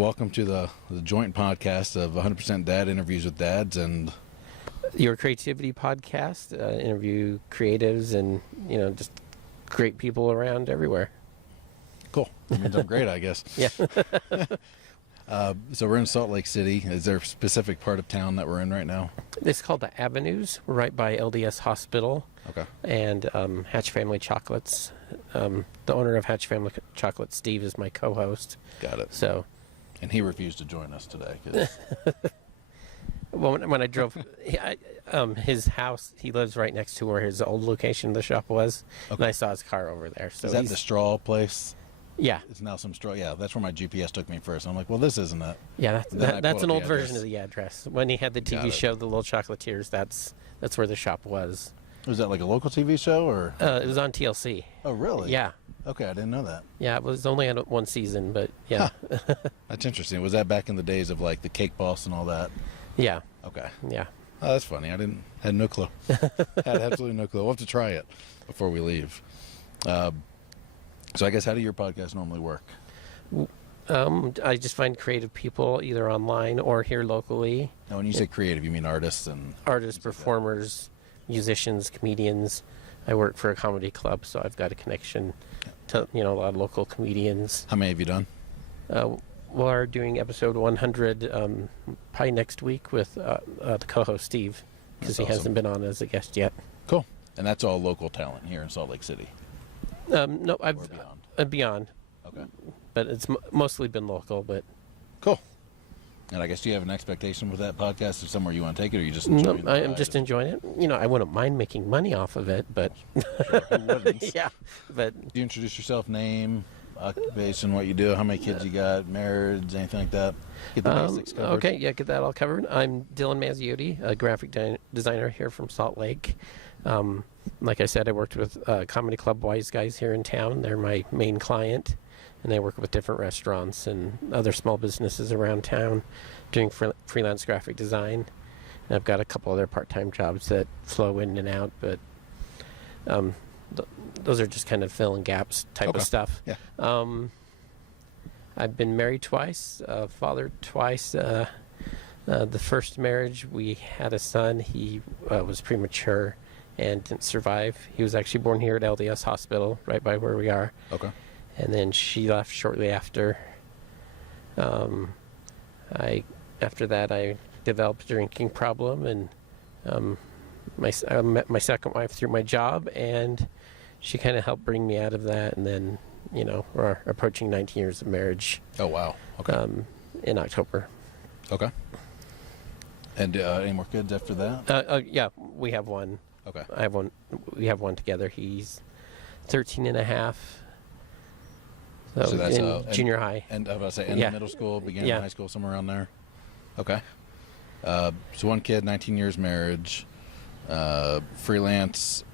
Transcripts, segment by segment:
Welcome to the joint podcast of 100% Dad Interviews with Dads and your Cre8tivity podcast. Interview creatives and just great people around everywhere. cool. That means I'm great, I guess. Yeah. So we're in Salt Lake City. Is there a specific part of town that we're in right now? It's called the Avenues. We're right by LDS Hospital. Okay. And Hatch Family Chocolates. The owner of Hatch Family Chocolates, Steve, is my co-host. Got it. So, And he refused to join us today. 'Cause well, when I drove, his house, he lives right next to where his old location of the shop was, and I saw his car over there. So is that the straw place? Yeah. It's now some straw. Yeah, that's where my GPS took me first. I'm like, well, this isn't it. Yeah, that's an old version address. of the address. When he had the Got TV it. show, The Little Chocolatiers, that's where the shop was. Was that like a local TV show or? It was on TLC. Oh, really? Yeah. Okay, I didn't know that. Yeah, it was only on one season, but yeah. That's interesting. Was that back in the days of like the Cake Boss and all that? Yeah. Okay. Yeah. Oh, that's funny. Had no clue. Had absolutely no clue. We'll have to try it before we leave. So I guess how do your podcasts normally work? I just find creative people either online or here locally. Now, when you say creative, you mean artists and Artists, performers, musicians, comedians. I work for a comedy club, so I've got a connection to a lot of local comedians. how many have you done? We're doing episode 100 probably next week with the co-host Steve, because he That's awesome. hasn't been on as a guest yet. Cool. And that's all local talent here in Salt Lake City. No, Or beyond. Beyond, Okay. but it's mostly been local. But Cool. And I guess do you have an expectation with that podcast of somewhere you want to take it, or you just no, enjoying the I am ride? just enjoying it. I wouldn't mind making money off of it, but Sure, who wouldn't? yeah, but Do you introduce yourself, name, occupation, what you do, how many kids you got, marriage, anything like that? Get the basics covered. okay, yeah, get that all covered. I'm Dylan Mazziotti, a graphic designer here from Salt Lake. Like I said, I worked with Comedy Club Wise Guys here in town. They're my main client, and I work with different restaurants and other small businesses around town doing freelance graphic design. And I've got a couple other part-time jobs that flow in and out, but those are just kind of filling gaps type Okay. of stuff. Yeah. I've been married twice, fathered twice. The first marriage, we had a son. He was premature and didn't survive. He was actually born here at LDS Hospital, right by where we are. Okay. And then she left shortly after. After that, I developed a drinking problem, and I met my second wife through my job, and she kind of helped bring me out of that. And then, we're approaching 19 years of marriage Oh, wow. Okay. in October. Okay. And any more kids after that? Yeah, we have one. Okay. I have one. We have one together. He's 13 and a half. So, that's, in junior high. And I was about to say, end Yeah. of middle school, beginning Yeah. of high school, somewhere around there. Okay. So one kid, 19 years marriage, freelance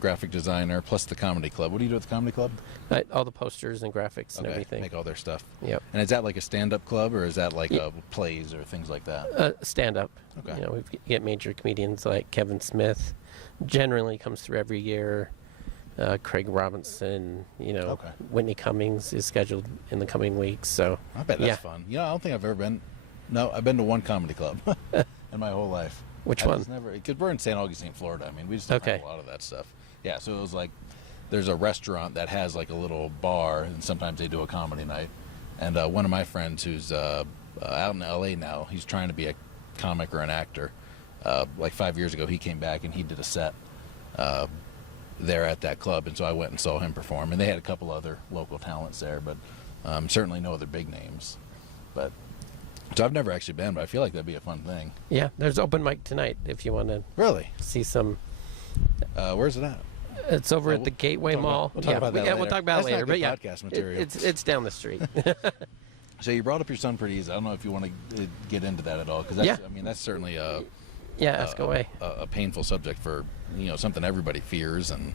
graphic designer, plus the comedy club. What do you do at the comedy club? All the posters and graphics and everything. Make all their stuff. Yep. And is that like a stand-up club, or is that like plays or things like that? Stand up. Okay. We get major comedians like Kevin Smith. Generally comes through every year. Craig Robinson. Okay. Whitney Cummings is scheduled in the coming weeks. So I bet that's yeah. fun. I don't think I've ever been. No, I've been to one comedy club in my whole life. Which I one? just never, because we're in St. Augustine, Florida. I mean, we just don't have Okay. a lot of that stuff. Yeah, so it was like, there's a restaurant that has like a little bar, and sometimes they do a comedy night. And one of my friends who's out in L.A. now, he's trying to be a comic or an actor. Like 5 years ago, he came back and he did a set there at that club, and so I went and saw him perform. And they had a couple other local talents there, but certainly no other big names. But so I've never actually been, but I feel like that'd be a fun thing. Yeah, there's open mic tonight if you want to Really? see some. Where's it at? It's over at the Gateway Mall. We'll talk about that later. We'll talk about That's it later. not But good yeah, podcast material. it's down the street. So you brought up your son pretty easy. I don't know if you want to get into that at all, because Yeah. I mean that's certainly Yeah, ask away. a painful subject for something everybody fears, and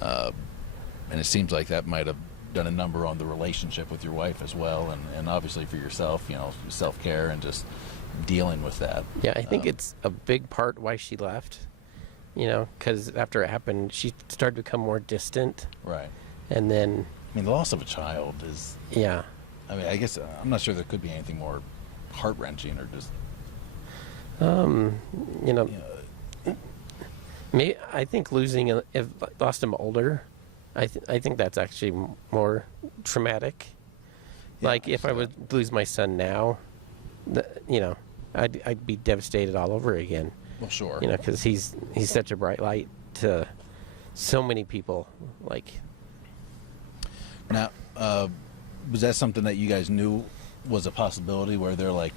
it seems like that might have done a number on the relationship with your wife as well, and obviously for yourself, self-care and just dealing with that. Yeah, I think it's a big part why she left. Because after it happened, she started to become more distant, Right. and then I mean, the loss of a child is. yeah, I mean, I guess I'm not sure there could be anything more heart wrenching or just. You know, You know, me. I think if I lost him older, I think that's actually more traumatic. Yeah, Like if I would lose my son now, you know, I'd be devastated all over again. well, sure. You know, because he's such a bright light to so many people. Like, Now, was that something that you guys knew was a possibility, where they're like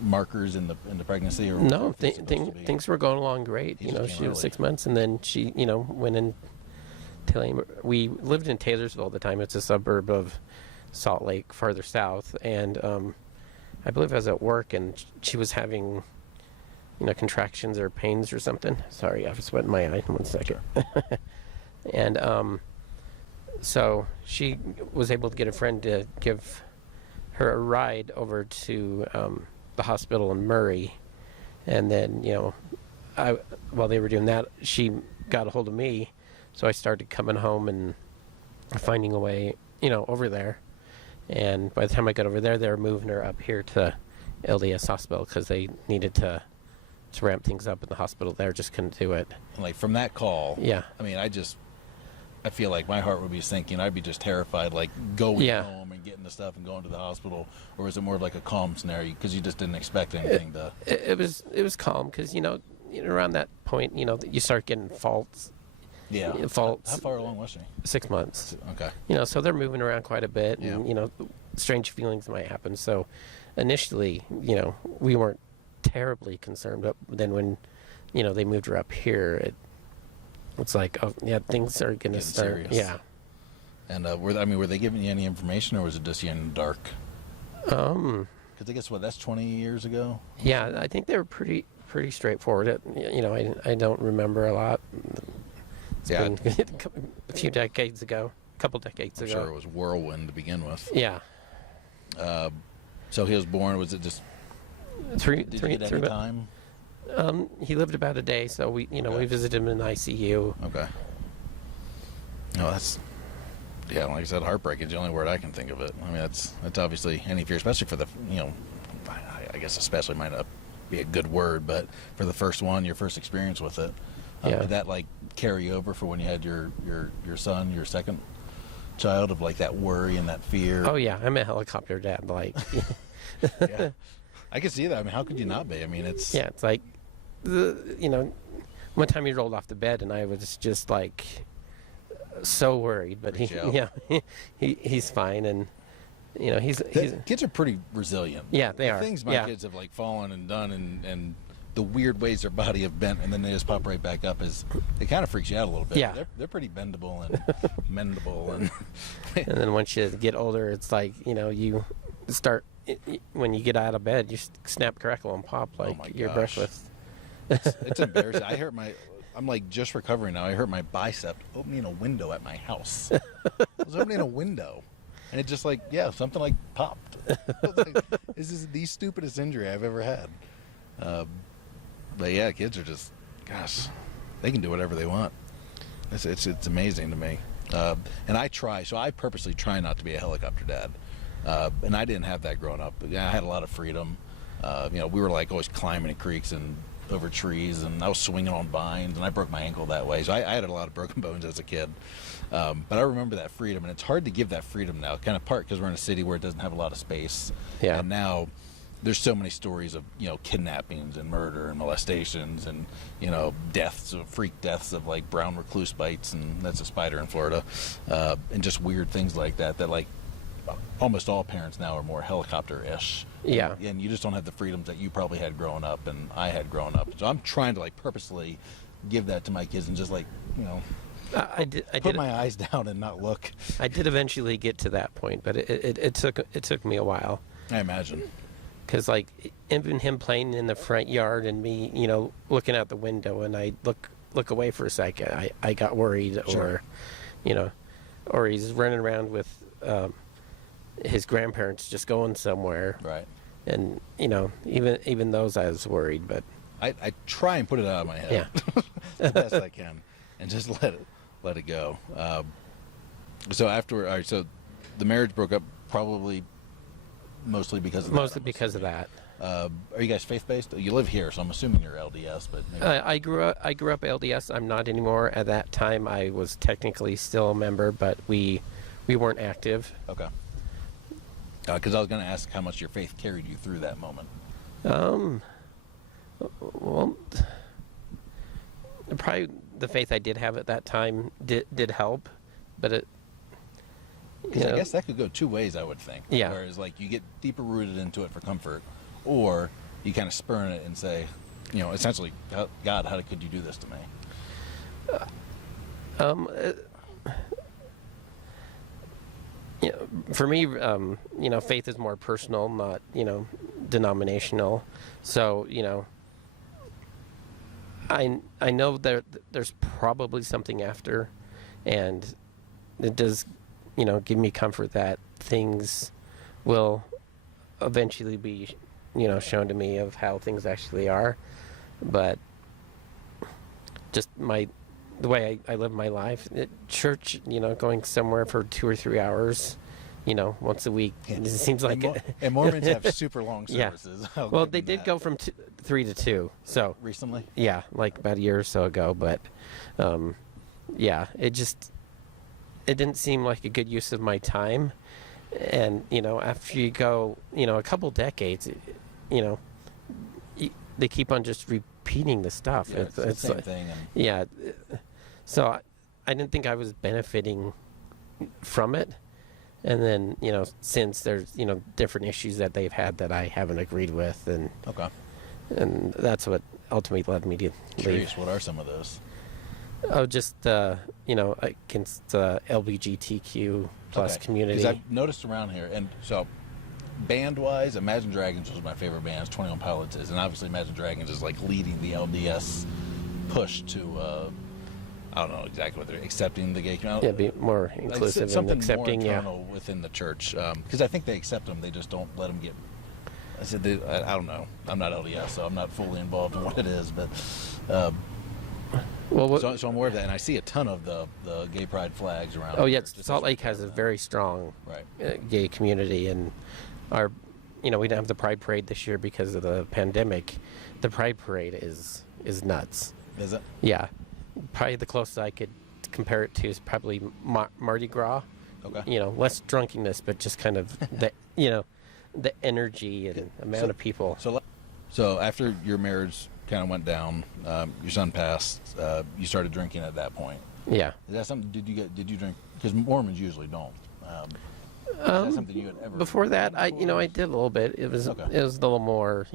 markers in the pregnancy, or no, was it supposed to be? things were going along great. He You know, just she came was early. 6 months, and then she, went in. We lived in Taylorsville at the time. It's a suburb of Salt Lake, farther south, and I believe I was at work, and she was having, contractions or pains or something. Sorry, I was sweating my eye. 1 second. And so she was able to get a friend to give her a ride over to the hospital in Murray, and then while they were doing that, she got a hold of me, so I started coming home and finding a way, over there. And by the time I got over there, they were moving her up here to LDS hospital because they needed to ramp things up in the hospital there. Just couldn't do it. And like from that call, Yeah. I mean, I feel like my heart would be sinking. I'd be just terrified, like going Yeah. home and getting the stuff and going to the hospital. Or is it more of like a calm scenario because you just didn't expect anything to? It was calm because around that point you start getting faults. Yeah. Faults. How far along was she? 6 months. Okay. So they're moving around quite a bit, and Yeah. strange feelings might happen. So initially, we weren't terribly concerned, but then when they moved her up here, it's like, oh yeah, things are gonna Getting start. serious. Yeah. And were they giving you any information, or was it just you in the dark? Because I guess that's 20 years ago. Yeah, I think they were pretty straightforward. I don't remember a lot. It's Yeah. been a few decades ago, a couple decades I'm ago. sure it was whirlwind to begin with. Yeah. So he was born. Was it just? Did you get any time? He lived about a day, so we visited him in the ICU. Okay. No, that's like I said, heartbreaking is the only word I can think of it. I mean, that's obviously any fear, especially for the I guess especially might not be a good word, but for the first one, your first experience with it. Yeah. Did that like carry over for when you had your son, your second child, of like that worry and that fear? Oh yeah, I'm a helicopter dad. Like, Yeah. I can see that. I mean, how could you not be? I mean, it's yeah, it's like one time he rolled off the bed and I was just like so worried, but Freaked you out. he's fine, and he's kids are pretty resilient. Yeah, they The are. things my Yeah. kids have like fallen and done, and the weird ways their body have bent, and then they just pop right back up. It kind of freaks you out a little bit. Yeah. They're pretty bendable and mendable, and and then once you get older, it's like you start when you get out of bed, you snap, crackle, and pop like my you're gosh. breathless. it's embarrassing. I'm like just recovering now. I hurt my bicep opening a window at my house. I was opening a window, and it just something like popped. I was like, this is the stupidest injury I've ever had. But yeah, kids are just, gosh, they can do whatever they want. It's amazing to me. And I purposely try not to be a helicopter dad. And I didn't have that growing up. I had a lot of freedom. We were like always climbing in creeks and over trees, and I was swinging on vines, and I broke my ankle that way. So I had a lot of broken bones as a kid. But I remember that freedom, and it's hard to give that freedom now, kind of part because we're in a city where it doesn't have a lot of space. Yeah. And now there's so many stories of, kidnappings and murder and molestations and, freak deaths of like brown recluse bites, and that's a spider in Florida, and just weird things like that like almost all parents now are more helicopter-ish. Yeah. And you just don't have the freedoms that you probably had growing up and I had growing up. So I'm trying to like purposely give that to my kids and just like, I did put my eyes down and not look. I did eventually get to that point, but it took me a while. I imagine. Because like even him playing in the front yard and me, looking out the window, and I look away for a second, I got worried. Sure. or he's running around with his grandparents just going somewhere, Right. and even those I was worried, but I try and put it out of my head the best I can, and just let it go. So after, all right, so the marriage broke up probably mostly because of Mostly that. because of that. Are you guys faith-based? You live here, so I'm assuming you're LDS, but maybe. I grew up LDS. I'm not anymore. At that time, I was technically still a member, but we weren't active. Okay. Because I was going to ask how much your faith carried you through that moment. Well, probably the faith I did have at that time did help, but it. Because I guess that could go two ways, I would think. Yeah. Whereas, like, you get deeper rooted into it for comfort, or you kind of spurn it and say, essentially, God, how could you do this to me? For me, faith is more personal, not denominational. So I know there's probably something after, and it does give me comfort that things will eventually be shown to me of how things actually are. But just the way I live my life at church, going somewhere for 2 or 3 hours once a week, it seems like and Mormons have super long Yeah. services. Well, they did go from 3 to 2, so recently. yeah, like about a year or so ago. But it didn't seem like a good use of my time. And after you go a couple decades, they keep on just repeating the stuff. Yeah, it's the same thing. Yeah, so I didn't think I was benefiting from it. And then since there's different issues that they've had that I haven't agreed with, and Okay. and that's what ultimately led me to leave. Curious, what are some of those? Oh, just against LGBTQ plus community. Because I've noticed around here, and so band-wise, Imagine Dragons was my favorite band. 21 Pilots is, and obviously Imagine Dragons is like leading the LDS push to. I don't know exactly what they're accepting the gay community. Yeah, be more inclusive and something accepting. more Yeah. internal within the church, because I think they accept them. They just don't let them get. I said, I don't know. I'm not LDS, so I'm not fully involved in what it is, but. Well, So I'm aware of that, and I see a ton of the gay pride flags around. oh here, yeah, just Salt as Lake has a very strong right. gay community, and our, we didn't have the Pride Parade this year because of the pandemic. The Pride Parade is nuts. Is it? Yeah, probably the closest I could compare it to is probably Mardi Gras. Okay. Less drunkenness, but just kind of the the energy and amount of people. So after your marriage kind of went down, your son passed. You started drinking at that point. Yeah. Is that something? Did you drink? Because Mormons usually don't. Is that something you had ever? Before that, I did a little bit. It was Okay. it was a little more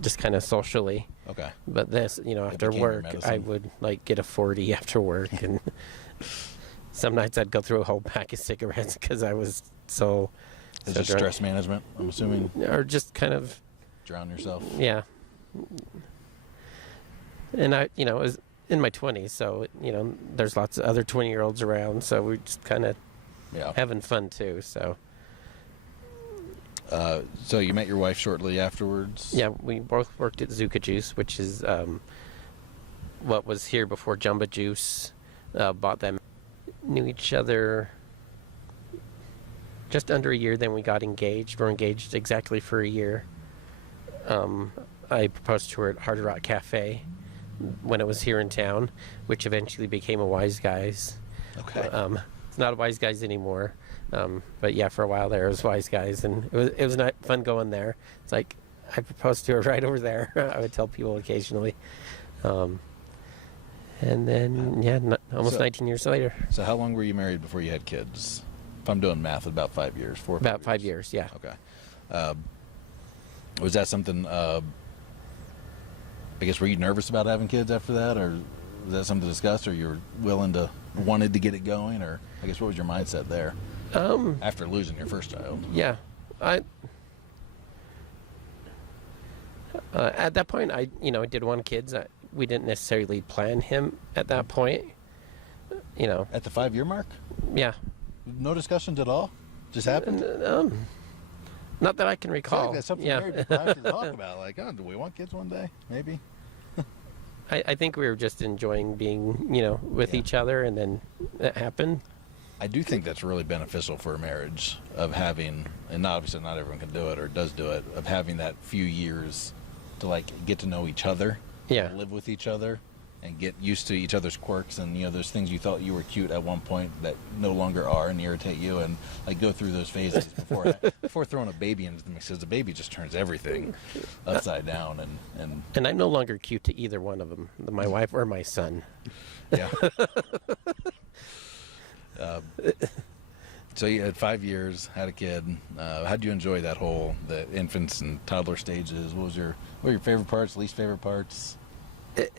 just kind of socially. Okay. But this, after became your work, medicine. I would like get a 40 after work, and some nights I'd go through a whole pack of cigarettes because I was so. Is so it drunk. stress management? I'm assuming. Or just kind of. Drown yourself. Yeah. And I, it was in my 20s, so there's lots of other 20-year-olds around, so we're just kind of Yeah. having fun too. So. So you met your wife shortly afterwards. Yeah, we both worked at Zuka Juice, which is what was here before Jumba Juice. Bought them. Knew each other just under a year, then we got engaged. We're engaged exactly for a year. I proposed to her at Hard Rock Cafe when it was here in town, which eventually became a Wise Guys. Okay. It's not a Wise Guys anymore. But yeah, for a while there, it was Wise Guys, and it was not fun going there. It's like I proposed to her right over there. I would tell people occasionally. And then, almost 19 years later. So how long were you married before you had kids? If I'm doing math, about 5 years. About 5 years, yeah. Okay. Was that something? I guess were you nervous about having kids after that, or was that something to discuss, or you were wanted to get it going, or I guess what was your mindset there after losing your first child? Yeah, at that point, I did want kids. We didn't necessarily plan him at that point. At the 5 year mark? Yeah. No discussions at all? Just happened? Not that I can I feel recall. like that's something yeah. married people have to talk about. Like, do we want kids one day? Maybe. I think we were just enjoying being, with Yeah. each other, and then it happened. I do think that's really beneficial for a marriage of having, and obviously not everyone can do it or does do it, of having that few years to like get to know each other, Yeah. live with each other, and get used to each other's quirks. And there's things you thought you were cute at one point that no longer are and irritate you, and like go through those phases before throwing a baby into the mix. Because the baby just turns everything upside down, And I'm no longer cute to either one of them, my wife or my son. yeah. So you had 5 years, had a kid. How'd you enjoy the infants and toddler stages? What were your favorite parts, least favorite parts?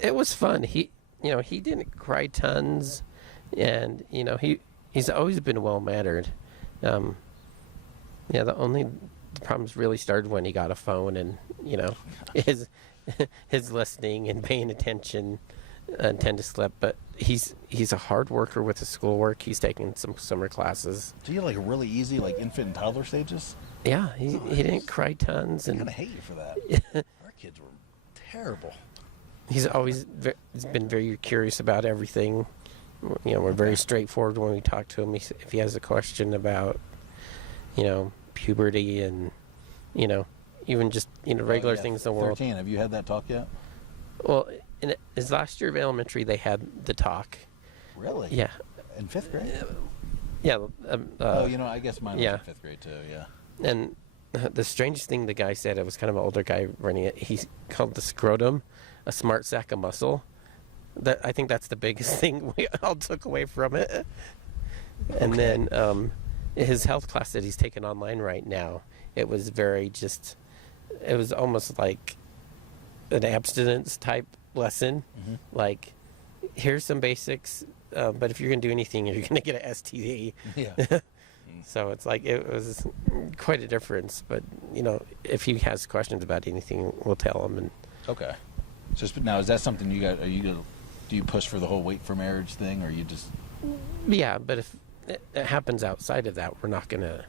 It was fun. He didn't cry tons, and he's always been well mannered. The problems really started when he got a phone, and his listening and paying attention tend to slip. But he's a hard worker with his schoolwork. He's taking some summer classes. Do you like really easy like infant and toddler stages? Yeah, he didn't cry tons, I and kind of hate you for that. Our kids were terrible. he's been very curious about everything. We're very straightforward when we talk to him. If he has a question about, puberty and, even just, regular things in the world. 13, have you had that talk yet? Well, in his last year of elementary, they had the talk. Really? Yeah. In 5th grade? Yeah. I guess mine was in 5th grade too, yeah. And the strangest thing the guy said, it was kind of an older guy running it, he called the scrotum a smart sack of muscle. I think that's the biggest thing we all took away from it. And then his health class that he's taking online right now, it was it was almost like an abstinence type lesson. Mm-hmm. Like, here's some basics, but if you're going to do anything, you're going to get an STD. Yeah. So it's like, it was quite a difference. But, if he has questions about anything, we'll tell him. And Okay. So now, is that something do you push for the whole wait for marriage thing, or you just... Yeah, but if it happens outside of that, we're not going to,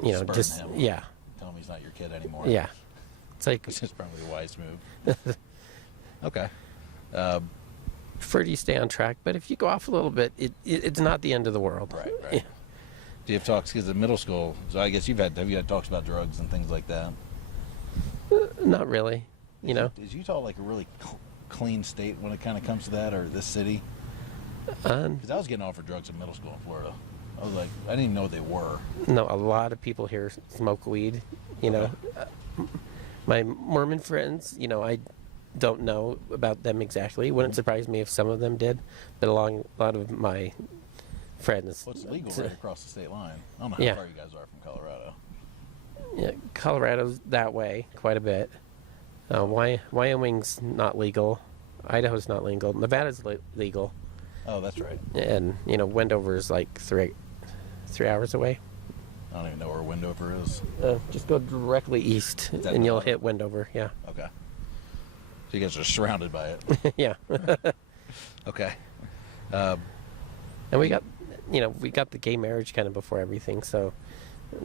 Spurn him. yeah. Tell him he's not your kid anymore. Yeah. It's like, Which is probably a wise move. Okay. prefer you stay on track, but if you go off a little bit, it's not the end of the world. Right. Yeah. Do you have talks, because in middle school, so I guess have you had talks about drugs and things like that? Not really, Is Utah like a really clean state when it kind of comes to that, or this city? Because I was getting offered drugs in middle school in Florida. I was like, I didn't even know what they were. No, a lot of people here smoke weed, Okay. My Mormon friends, I don't know about them exactly. Wouldn't surprise me if some of them did, but a lot of my friends. Well, it's legal right across the state line. I don't know how Yeah. far you guys are from Colorado. Yeah, Colorado's that way quite a bit. Wyoming's not legal. Idaho's not legal. Nevada's legal. Oh, that's right. And, Wendover's like 3 hours away. I don't even know where Wendover is. Just go directly east Is that and you'll Nevada? hit Wendover. Yeah. Okay. So you guys are surrounded by it. Yeah. Okay. And we got the gay marriage kind of before everything, so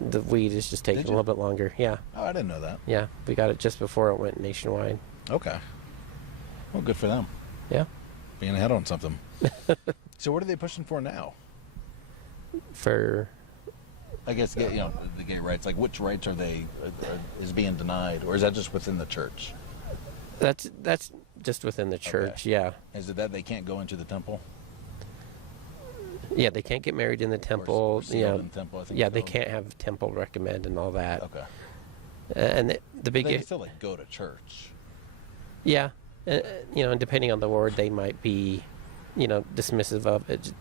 the weed is just taking Did a you? little bit longer. Yeah. Oh, I didn't know that. Yeah. We got it just before it went nationwide. Okay. Well, good for them. Yeah. Being ahead on something. So what are they pushing for now? For I guess the gay rights. Like, which rights is being denied, or is that just within the church? that's just within the church. Okay. Yeah. Is it that they can't go into the temple? Yeah, they can't get married in the temple. Or sealed in the temple, I think Yeah, it's they called. can't have temple recommend and all that. Okay. And the big They can still go to church. Yeah, and depending on the word, they might be, dismissive of it.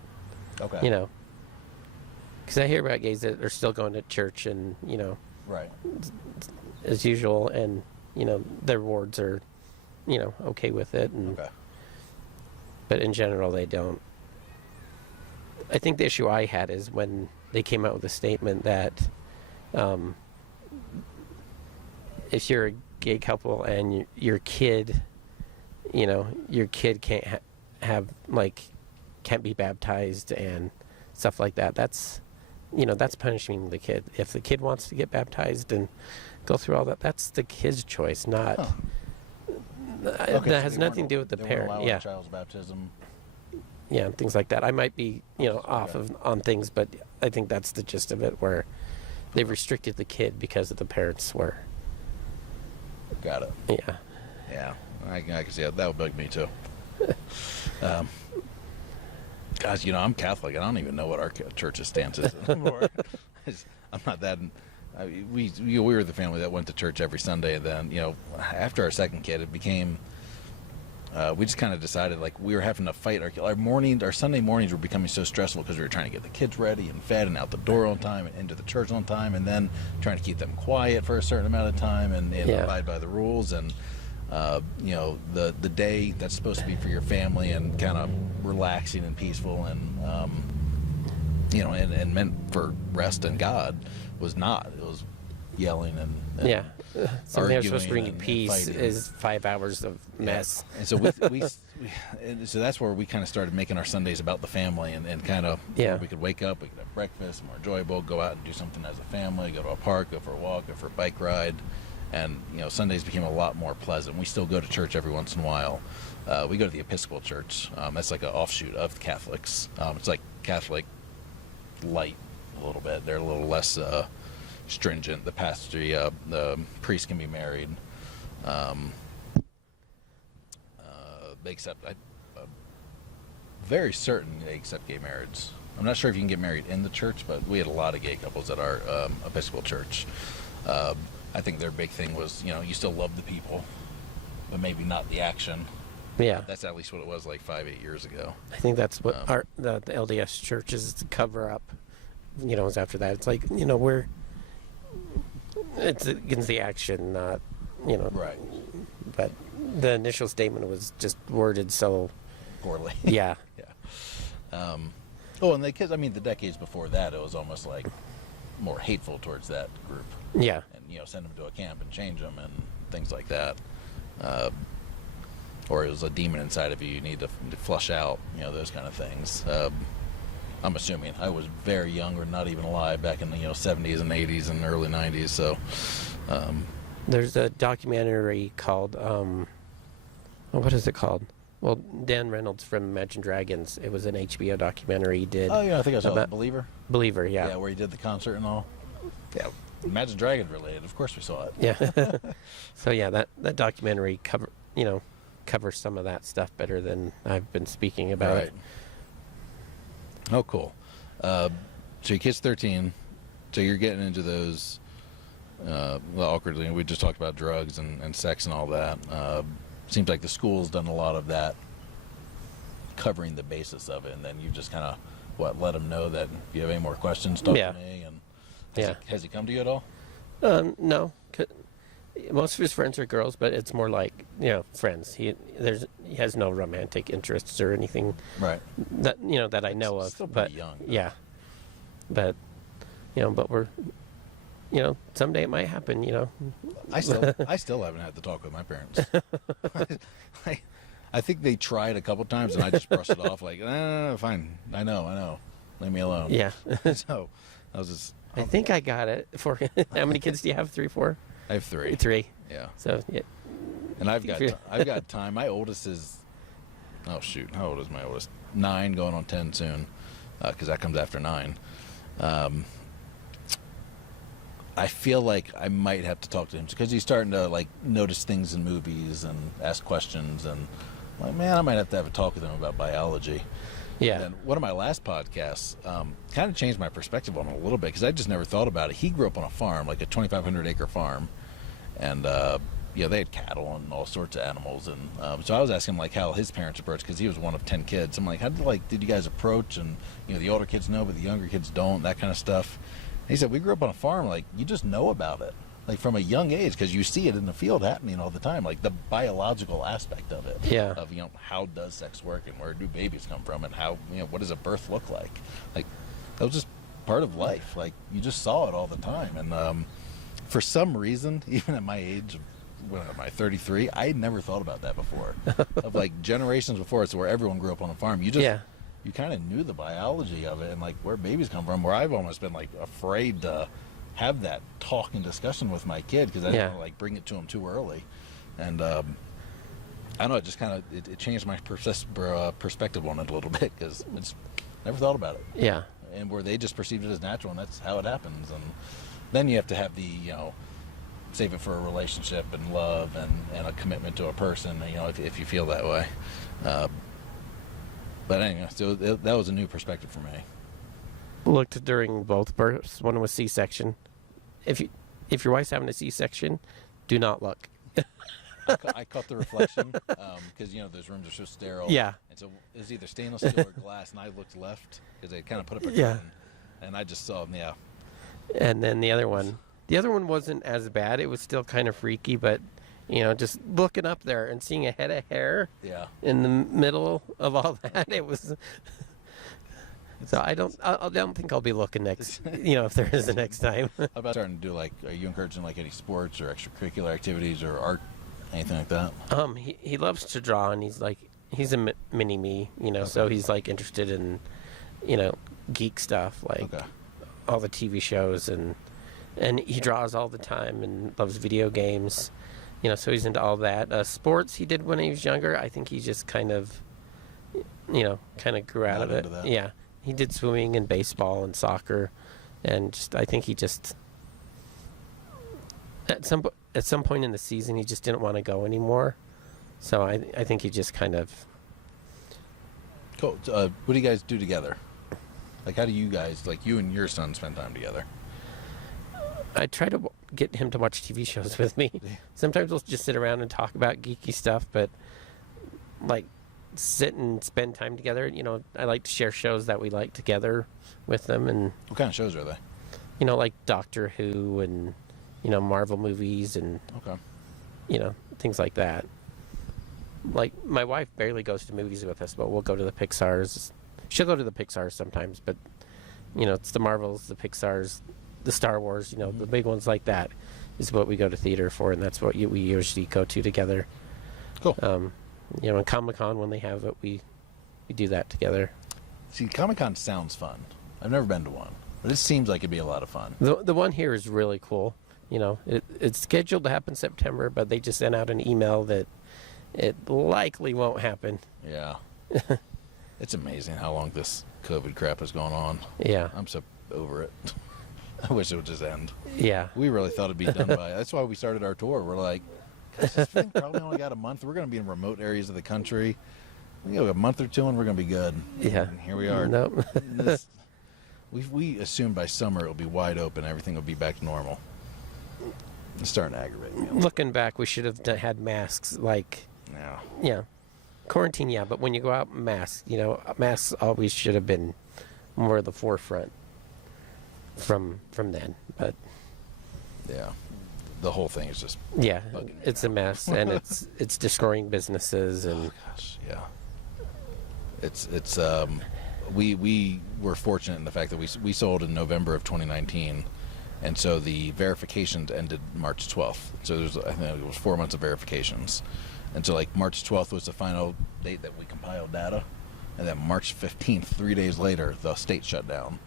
Okay. Because I hear about gays that are still going to church and Right. as usual, and their wards are, okay with it, and Okay. but in general they don't. I think the issue I had is when they came out with a statement that if you're a gay couple and your kid, your kid can't can't be baptized and stuff like that. That's punishing the kid. If the kid wants to get baptized and go through all that, that's the kid's choice, not. Huh. Okay, That so has they nothing weren't- to do with the they weren't parent. allowing Yeah. child's baptism. yeah, things like that. I might be, off on things, but I think that's the gist of it, where they've restricted the kid because of the parents were. Got it. Yeah. Yeah, I can see that. That would bug me too. Guys, I'm Catholic. I don't even know what our church's stance is anymore. I'm not that. We were the family that went to church every Sunday, and then after our second kid, it became. We just kind of decided like we were having to fight our Sunday mornings were becoming so stressful because we were trying to get the kids ready and fed and out the door on time and into the church on time, and then trying to keep them quiet for a certain amount of time and abide by the rules. And the day that's supposed to be for your family and kind of relaxing and peaceful and and meant for rest and God was not. It was yelling and yeah. Something that's supposed to bring you and peace fighting. Is 5 hours of mess. Yeah. And so so that's where we kind of started making our Sundays about the family and kind of we could wake up, we could have breakfast, more enjoyable, go out and do something as a family, go to a park, go for a walk, go for a bike ride. And Sundays became a lot more pleasant. We still go to church every once in a while. We go to the Episcopal Church. That's like an offshoot of the Catholics. It's like Catholic light a little bit. They're a little less stringent. The priest can be married. They accept. Very certain they accept gay marriage. I'm not sure if you can get married in the church, but we had a lot of gay couples at our Episcopal church. I think their big thing was, you still love the people, but maybe not the action. Yeah. That's at least what it was like 5-8 years ago. I think that's what the LDS church is to cover up. Is after that. It's like, it's against the action, not, Right. But the initial statement was just worded so poorly. Yeah. Yeah. And the kids, the decades before that, it was almost like more hateful towards that group. Yeah. And, send them to a camp and change them and things like that. Or it was a demon inside of you need to flush out, those kind of things. I'm assuming I was very young or not even alive back in the 70s and 80s and early 90s. So there's a documentary called, what is it called? Well, Dan Reynolds from Imagine Dragons. It was an HBO documentary he did. Oh, yeah, I think I saw it. Believer? Believer, yeah. Yeah, where he did the concert and all. Yeah, Imagine Dragons related. Of course we saw it. Yeah. So, yeah, that documentary covers some of that stuff better than I've been speaking about it. Oh, cool. So your kid's 13, so you're getting into those awkwardly. We just talked about drugs and sex and all that. Seems like the school's done a lot of that, covering the basis of it, and then you just kind of let them know that if you have any more questions, talk to me. And has he come to you at all? No. Most of his friends are girls, but it's more like friends. He has no romantic interests or anything, right? That that I know of. Still but pretty young. Yeah, but but we're someday it might happen. I still haven't had to talk with my parents. I think they tried a couple times and I just brushed it off like, no, fine. I know. Leave me alone. Yeah. So I was just. I think I got it. For how many kids do you have? 3, 4? I have 3. 3. Yeah. So yeah. And I've got time. My oldest is, how old is my oldest? 9, going on 10 soon, because that comes after 9. I feel like I might have to talk to him because he's starting to notice things in movies and ask questions, and I might have to have a talk with him about biology. Yeah. And one of my last podcasts kind of changed my perspective on it a little bit because I just never thought about it. He grew up on a farm, like a 2,500 acre farm, and they had cattle and all sorts of animals, and so I was asking him how his parents approached because he was one of 10 kids. I'm like, how did you guys approach? And the older kids know, but the younger kids don't. That kind of stuff. And he said we grew up on a farm, you just know about it. From a young age, because you see it in the field happening all the time, the biological aspect of it. Yeah. Of how does sex work and where do babies come from and how what does a birth look like? That was just part of life. You just saw it all the time. And for some reason, even at my age, what am I, 33? I had never thought about that before. Of generations before us, where everyone grew up on a farm. You kind of knew the biology of it and where babies come from. Where I've almost been afraid to have that talk and discussion with my kid because I don't want to bring it to him too early. And I don't know, it just kind of it changed my perspective on it a little bit, because I just never thought about it. Yeah. And where they just perceived it as natural, and that's how it happens. And then you have to have the, save it for a relationship and love and a commitment to a person, if you feel that way. But anyway, so that was a new perspective for me. Looked during both births. One was C-section. If your wife's having a C-section, do not look. I caught the reflection because those rooms are so sterile. Yeah. And so it was either stainless steel or glass, and I looked left because they kind of put up a Yeah. curtain, and I just saw them. Yeah. And then the other one wasn't as bad. It was still kind of freaky, but just looking up there and seeing a head of hair Yeah. in the middle of all that, it was. So I don't think I'll be looking next. If there is a next time. How about starting to do are you encouraging any sports or extracurricular activities or art, anything like that? He loves to draw, and he's a mini me, so he's interested in, geek stuff, Okay. all the TV shows, and he draws all the time and loves video games, so he's into all that. Sports he did when he was younger. I think he just kind of grew out of it. Into that. Yeah, he did swimming and baseball and soccer, and I think he just at some point in the season he just didn't want to go anymore. So I think he just kind of. Cool. What do you guys do together? How do you guys, you and your son, spend time together? I try to get him to watch TV shows with me. Sometimes we'll just sit around and talk about geeky stuff, but sit and spend time together. I like to share shows that we like together with them. And What kind of shows are they? like Doctor Who and Marvel movies and Okay. Things like that. My wife barely goes to movies with us, but we'll go to the Pixar's. She'll go to the Pixar's sometimes, but it's the Marvels, the Pixar's, the Star Wars. The big ones like that is what we go to theater for, and that's what we usually go to together. Cool. And Comic-Con, when they have it, we do that together. See, Comic-Con sounds fun. I've never been to one, but it seems like it'd be a lot of fun. The one here is really cool. It's scheduled to happen September, but they just sent out an email that it likely won't happen. Yeah. It's amazing how long this COVID crap has gone on. Yeah. I'm so over it. I wish it would just end. Yeah. We really thought it'd be done by. That's why we started our tour. We're like, gosh, this thing probably only got a month. We're going to be in remote areas of the country. We go a month or two, and we're going to be good. Yeah. And here we are. Nope. We assume by summer it'll be wide open. Everything will be back to normal. It's starting to aggravate me. Looking back, we should have had masks. Yeah. Quarantine, yeah, but when you go out, masks. Masks always should have been more the forefront from then. But Yeah. The whole thing is just. yeah, bugging me it's a mess, and it's destroying businesses and. Gosh, yeah. It's we were fortunate in the fact that we sold in November of 2019, and so the verifications ended March 12th. So I think it was 4 months of verifications, and so March 12th was the final date that we compiled data, and then March 15th, 3 days later, the state shut down.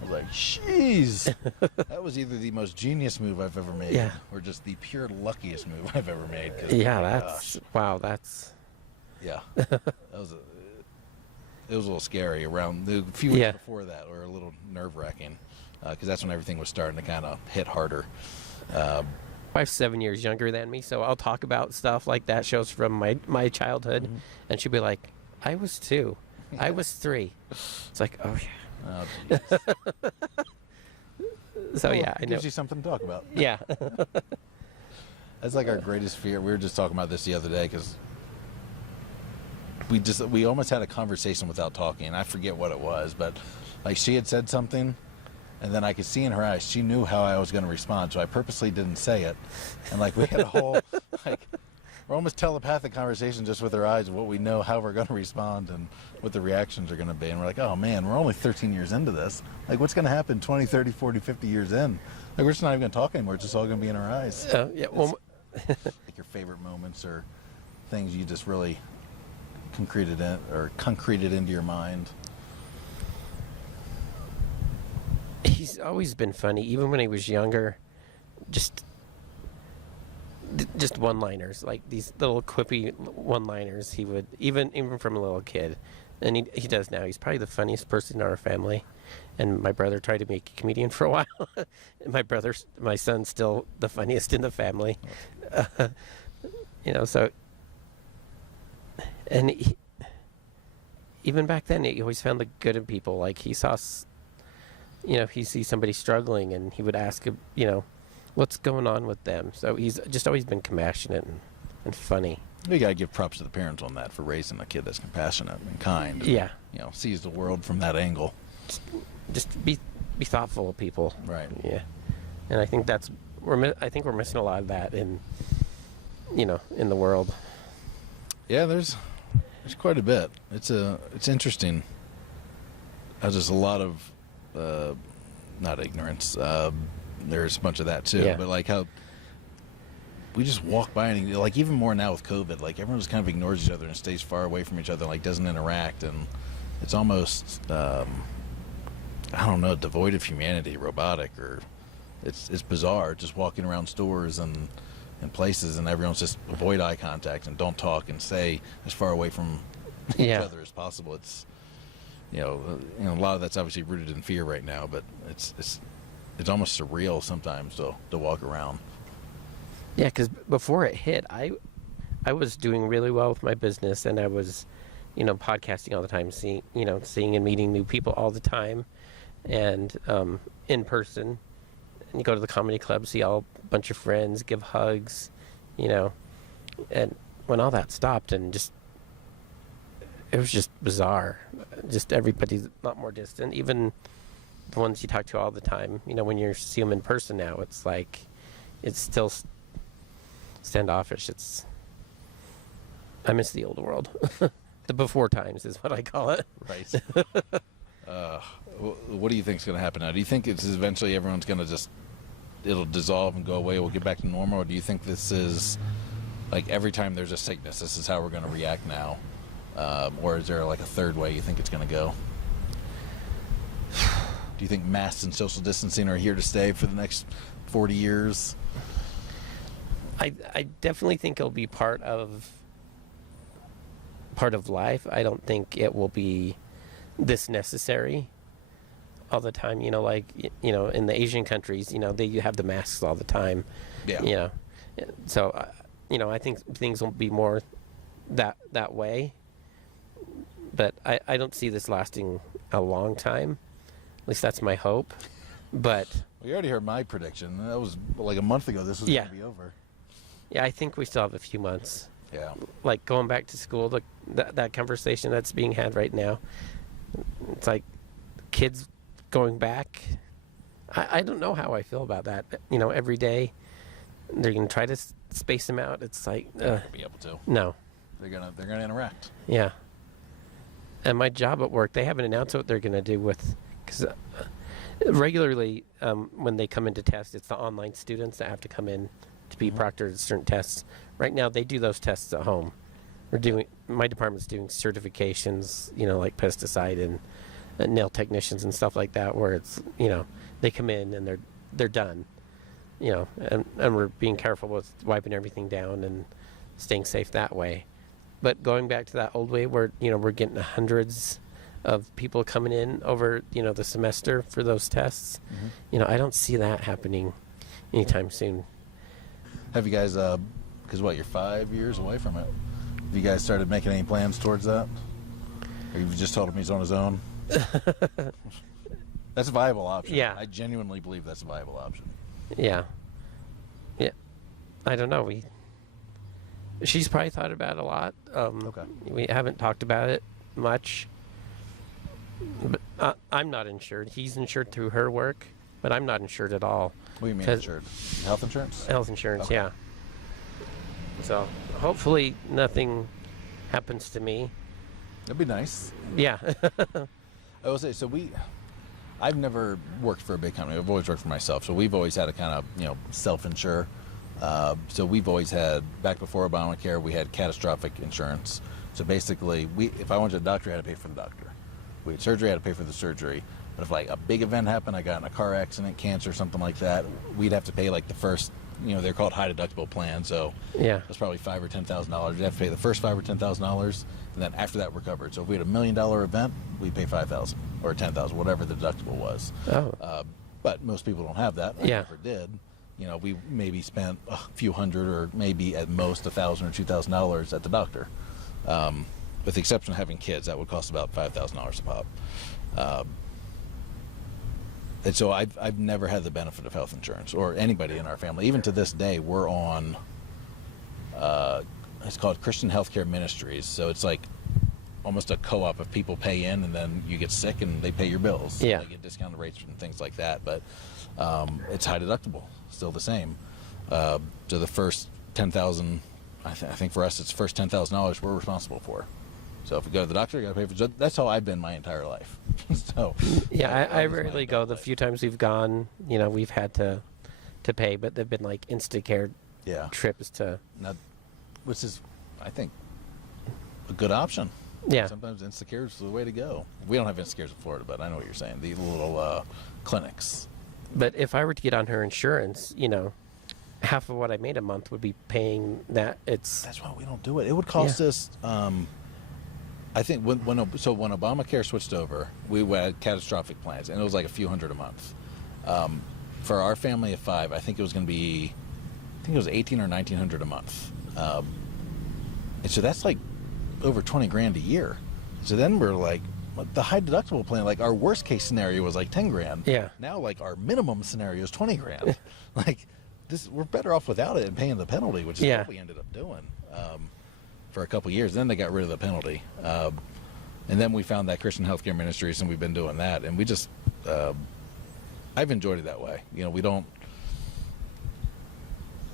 I was like, jeez, that was either the most genius move I've ever made, or just the pure luckiest move I've ever made. Yeah, that's. Yeah, it was a little scary. Around the few weeks before that were a little nerve-wracking because that's when everything was starting to kind of hit harder. Wife's 7 years younger than me, so I'll talk about stuff like that, shows from my childhood, and she'll be like, I was 2. I was 3. It's like, oh, yeah. Oh, geez. So, yeah, I it know. gives you something to talk about. Yeah. That's our greatest fear. We were just talking about this the other day because we almost had a conversation without talking, and I forget what it was, but she had said something, and then I could see in her eyes she knew how I was going to respond, so I purposely didn't say it, and we had a whole we're almost telepathic conversation just with our eyes of what we know, how we're going to respond, and what the reactions are going to be, and we're like, oh man, we're only 13 years into this. What's going to happen 20, 30, 40, 50 years in? We're just not even going to talk anymore. It's just all going to be in our eyes. Yeah. Well, your favorite moments or things you just really concreted into your mind. He's always been funny, even when he was younger. Just just one-liners, like these little quippy one-liners. He would even from a little kid, and he does now. He's probably the funniest person in our family. And my brother tried to make a comedian for a while. And my son's still the funniest in the family. So, and even back then, he always found the good in people. Like he saw, he sees somebody struggling, and he would ask, what's going on with them. So he's just always been compassionate and funny. You got to give props to the parents on that for raising a kid that's compassionate and kind. Yeah. Sees the world from that angle. Just be thoughtful of people. Right. Yeah. And I think we're missing a lot of that in the world. Yeah, there's quite a bit. It's interesting. There's a lot of not ignorance. There's a bunch of that too. Yeah. But like how we just walk by and like even more now with COVID, like everyone just kind of ignores each other and stays far away from each other, like doesn't interact, and it's almost I don't know, devoid of humanity, robotic, or it's bizarre. Just walking around stores and places, and everyone's just avoid eye contact and don't talk and stay as far away from each other as possible. It's a lot of that's obviously rooted in fear right now, but it's almost surreal sometimes to walk around. Yeah, because before it hit, I was doing really well with my business, and I was, podcasting all the time, seeing and meeting new people all the time, and in person. And you go to the comedy club, see a bunch of friends, give hugs, and when all that stopped, and it was just bizarre. Just everybody's a lot more distant. Even the ones you talk to all the time, when you see them in person now, it's like it's still standoffish. I miss the old world. The before times is what I call it. Right. What do you think is going to happen now? Do you think it's eventually everyone's going to it'll dissolve and go away, we'll get back to normal? Or do you think this is like every time there's a sickness, this is how we're going to react now? Or is there like a third way you think it's going to go? Do you think masks and social distancing are here to stay for the next 40 years? I definitely think it'll be part of life. I don't think it will be this necessary all the time. In the Asian countries, they have the masks all the time. Yeah. So, I think things will be more that way. But I don't see this lasting a long time. At least that's my hope. But well, you already heard my prediction. That was like a month ago. This was going to be over. Yeah, I think we still have a few months. Yeah. Like going back to school, that conversation that's being had right now. It's like kids going back. I don't know how I feel about that. Every day they're going to try to space them out. It's like they're not going to be able to. No. They're gonna interact. Yeah. And my job at work, they haven't announced what they're going to do with, because regularly when they come in to test, it's the online students that have to come in to be proctored certain tests. Right now, they do those tests at home. My department's doing certifications, like pesticide and nail technicians and stuff like that, where it's, they come in and they're done, and we're being careful with wiping everything down and staying safe that way. But going back to that old way where, we're getting hundreds of people coming in over, the semester for those tests, I don't see that happening anytime soon. Have you guys, because you're 5 years away from it, have you guys started making any plans towards that? Or you've just told him he's on his own? That's a viable option. Yeah. I genuinely believe that's a viable option. Yeah. Yeah. I don't know. She's probably thought about it a lot. Okay. We haven't talked about it much. But I'm not insured. He's insured through her work, but I'm not insured at all. What do you mean insured? Health insurance? Health insurance, okay. Yeah. So hopefully nothing happens to me. That'd be nice. Yeah. I will say, I've never worked for a big company. I've always worked for myself. So we've always had to kind of, self-insure. So we've always had, back before Obamacare, we had catastrophic insurance. So basically, if I went to the doctor, I had to pay for the doctor. We had surgery, I had to pay for the surgery. But if like a big event happened, I got in a car accident, cancer, something like that, we'd have to pay like the first they're called high deductible plans. So Yeah. that's probably $5,000 or $10,000. You have to pay the first $5,000 or $10,000, and then after that we're covered. So if we had $1 million event, we pay $5,000 or $10,000, whatever the deductible was. Oh. But most people don't have that. I Yeah. never did. We maybe spent a few hundred, or maybe at most $1,000 or $2,000 at the doctor. With the exception of having kids, that would cost about $5,000 a pop. And so I've never had the benefit of health insurance, or anybody in our family. Even to this day, we're on, it's called Christian Healthcare Ministries. So it's like almost a co-op of people pay in, and then you get sick and they pay your bills. Yeah. They get discounted rates and things like that. But it's high deductible, still the same. So the first $10,000, I think for us, it's the first $10,000 we're responsible for. So if we go to the doctor, you got to pay for. That's how I've been my entire life. So Yeah, I was my rarely entire go. The life. few times we've gone, we've had to pay, but they've been like Instacare Yeah. trips to. Now, which is, I think, a good option. Yeah. Sometimes Instacare is the way to go. We don't have Instacares in Florida, but I know what you're saying. The little clinics. But if I were to get on her insurance, half of what I made a month would be paying that. That's why we don't do it. It would cost us. I think when Obamacare switched over, we had catastrophic plans, and it was like a few hundred a month. For our family of 5, I think it was going to be, I think it was 1,800 or 1,900 a month. And so that's like over 20 grand a year. So then we're like, the high deductible plan, like our worst case scenario was like 10 grand. Yeah. Now like our minimum scenario is 20 grand. Like we're better off without it and paying the penalty, which is what we ended up doing for a couple years. Then they got rid of the penalty. And then we found that Christian Healthcare Ministries, and we've been doing that. And we just, I've enjoyed it that way.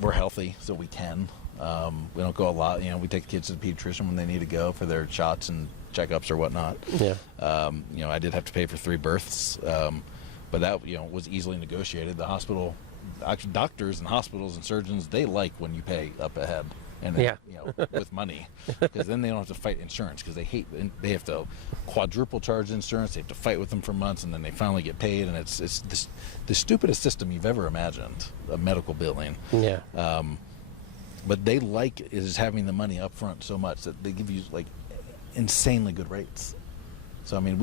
We're healthy, so we can. We don't go a lot. We take the kids to the pediatrician when they need to go for their shots and checkups or whatnot. Yeah. I did have to pay for 3 births, but that was easily negotiated. The hospital, actually, doctors and hospitals and surgeons, they like when you pay up ahead and with money, because then they don't have to fight insurance, because they have to quadruple charge insurance. They have to fight with them for months, and then they finally get paid. And it's the stupidest system you've ever imagined of medical billing. Yeah. But they like is having the money up front so much that they give you like insanely good rates. So I mean,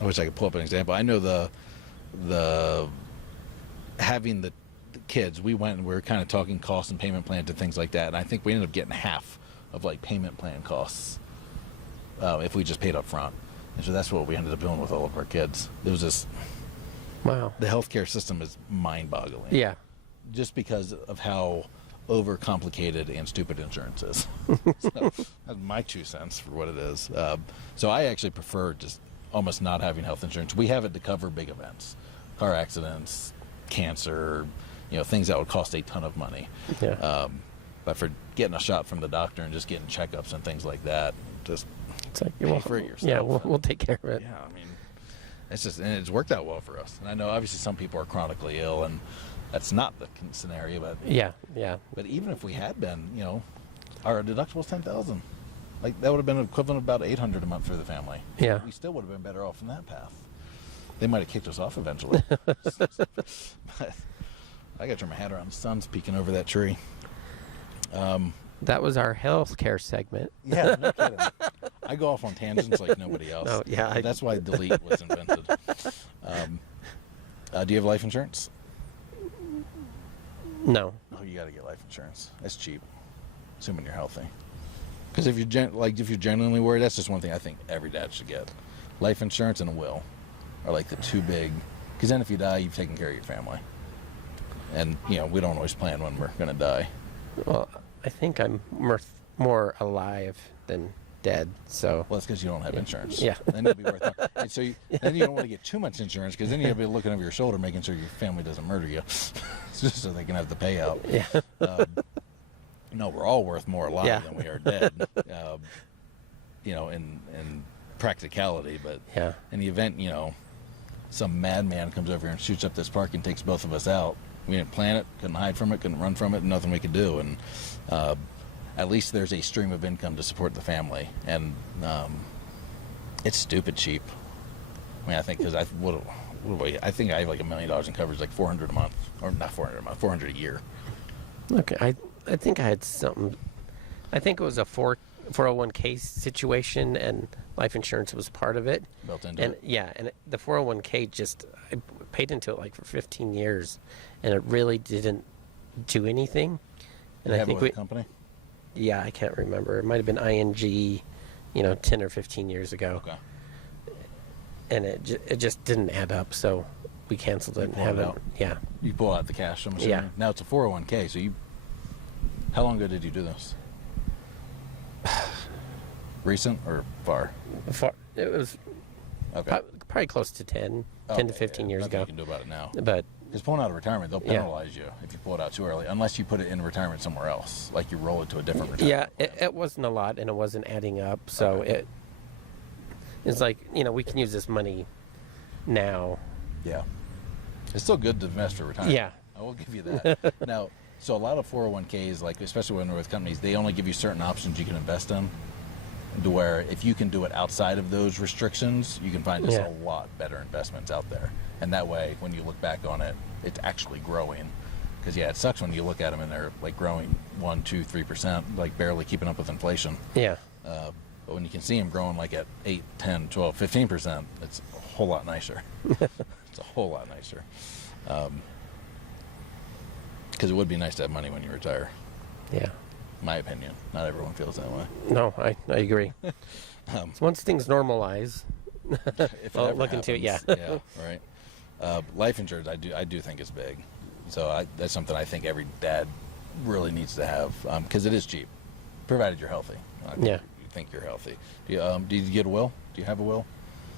I wish I could pull up an example. I know the having the kids, we went and we were kind of talking cost and payment plan to things like that, and I think we ended up getting half of like payment plan costs if we just paid up front. And so that's what we ended up doing with all of our kids. It was just, Wow. the healthcare system is mind-boggling. Yeah. Just because of how overcomplicated and stupid insurance is. So that's my 2 cents for what it is. So I actually prefer just almost not having health insurance. We have it to cover big events, car accidents, cancer, things that would cost a ton of money. Yeah. But for getting a shot from the doctor and just getting checkups and things like that, just It's like, pay for it yourself. Yeah, we'll take care of it. Yeah, I mean, and it's worked out well for us. And I know obviously some people are chronically ill, and that's not the scenario. But Yeah. But even if we had been, our deductible was $10,000. Like that would have been equivalent of about $800 a month for the family. Yeah. We still would have been better off in that path. They might have kicked us off eventually. But I got to turn my hat around. The sun's peeking over that tree. That was our healthcare segment. Yeah, no kidding. I go off on tangents like nobody else. Oh, yeah, That's why delete was invented. Do you have life insurance? No. Oh, you got to get life insurance. That's cheap, assuming you're healthy. Because if you're genuinely worried, that's just one thing I think every dad should get. Life insurance and a will are like the 2 big. Because then if you die, you've taken care of your family. And we don't always plan when we're going to die. Well, I think I'm more alive than dead. So. Well, that's because you don't have insurance. Yeah. Then it'll be worth it. And so then you don't want to get too much insurance, because then you'll be looking over your shoulder, making sure your family doesn't murder you, just so they can have the payout. Yeah. No, we're all worth more alive than we are dead. In practicality, but Yeah. in the event, some madman comes over here and shoots up this park and takes both of us out. We didn't plan it, couldn't hide from it, couldn't run from it, nothing we could do. And at least there's a stream of income to support the family. And it's stupid cheap. I mean, I think because I think I have like $1 million in coverage, like $400 a month, or not $400 a month, $400 a year. Okay, I think I had something. I think it was a 401k situation, and life insurance was part of it. Built into And it. yeah, and the 401k just I paid into it like for 15 years, and it really didn't do anything. And You I have it think with the company? yeah, I can't remember. It might have been ING, 10 or 15 years ago, Okay. and it just didn't add up. So we canceled it and pulled it haven't. out. Yeah, You pull out the cash, I'm assuming. Yeah. Now it's a 401k, so how long ago did you do this? Recent or far? it was Okay. probably close to 10 to Okay, 15 yeah, years nothing ago. you can do about it now. But Because pulling out of retirement, they'll Yeah. penalize you if you pull it out too early, unless you put it in retirement somewhere else, like you roll it to a different yeah, retirement plan. it wasn't a lot, and it wasn't adding up. So Okay. it's like we can use this money now. Yeah. It's still good to invest for retirement. Yeah. I will give you that. Now, so a lot of 401ks, like especially when they're with companies, they only give you certain options you can invest in. To where if you can do it outside of those restrictions, you can find just Yeah. a lot better investments out there. And that way, when you look back on it, it's actually growing. Because yeah, it sucks when you look at them and they're like growing 1, 2, 3%, like barely keeping up with inflation. Yeah, But when you can see them growing like at 8, 10, 12, 15%, it's a whole lot nicer. It's a whole lot nicer. Because it would be nice to have money when you retire. yeah. My opinion. Not everyone feels that way. No, I agree. So once things normalize, If it Well, ever look into it, happens. Yeah, right. Life insurance, I do think is big. So that's something I think every dad really needs to have because it is cheap, provided you're healthy. I think Yeah. You think you're healthy. Did you get a will? Do you have a will?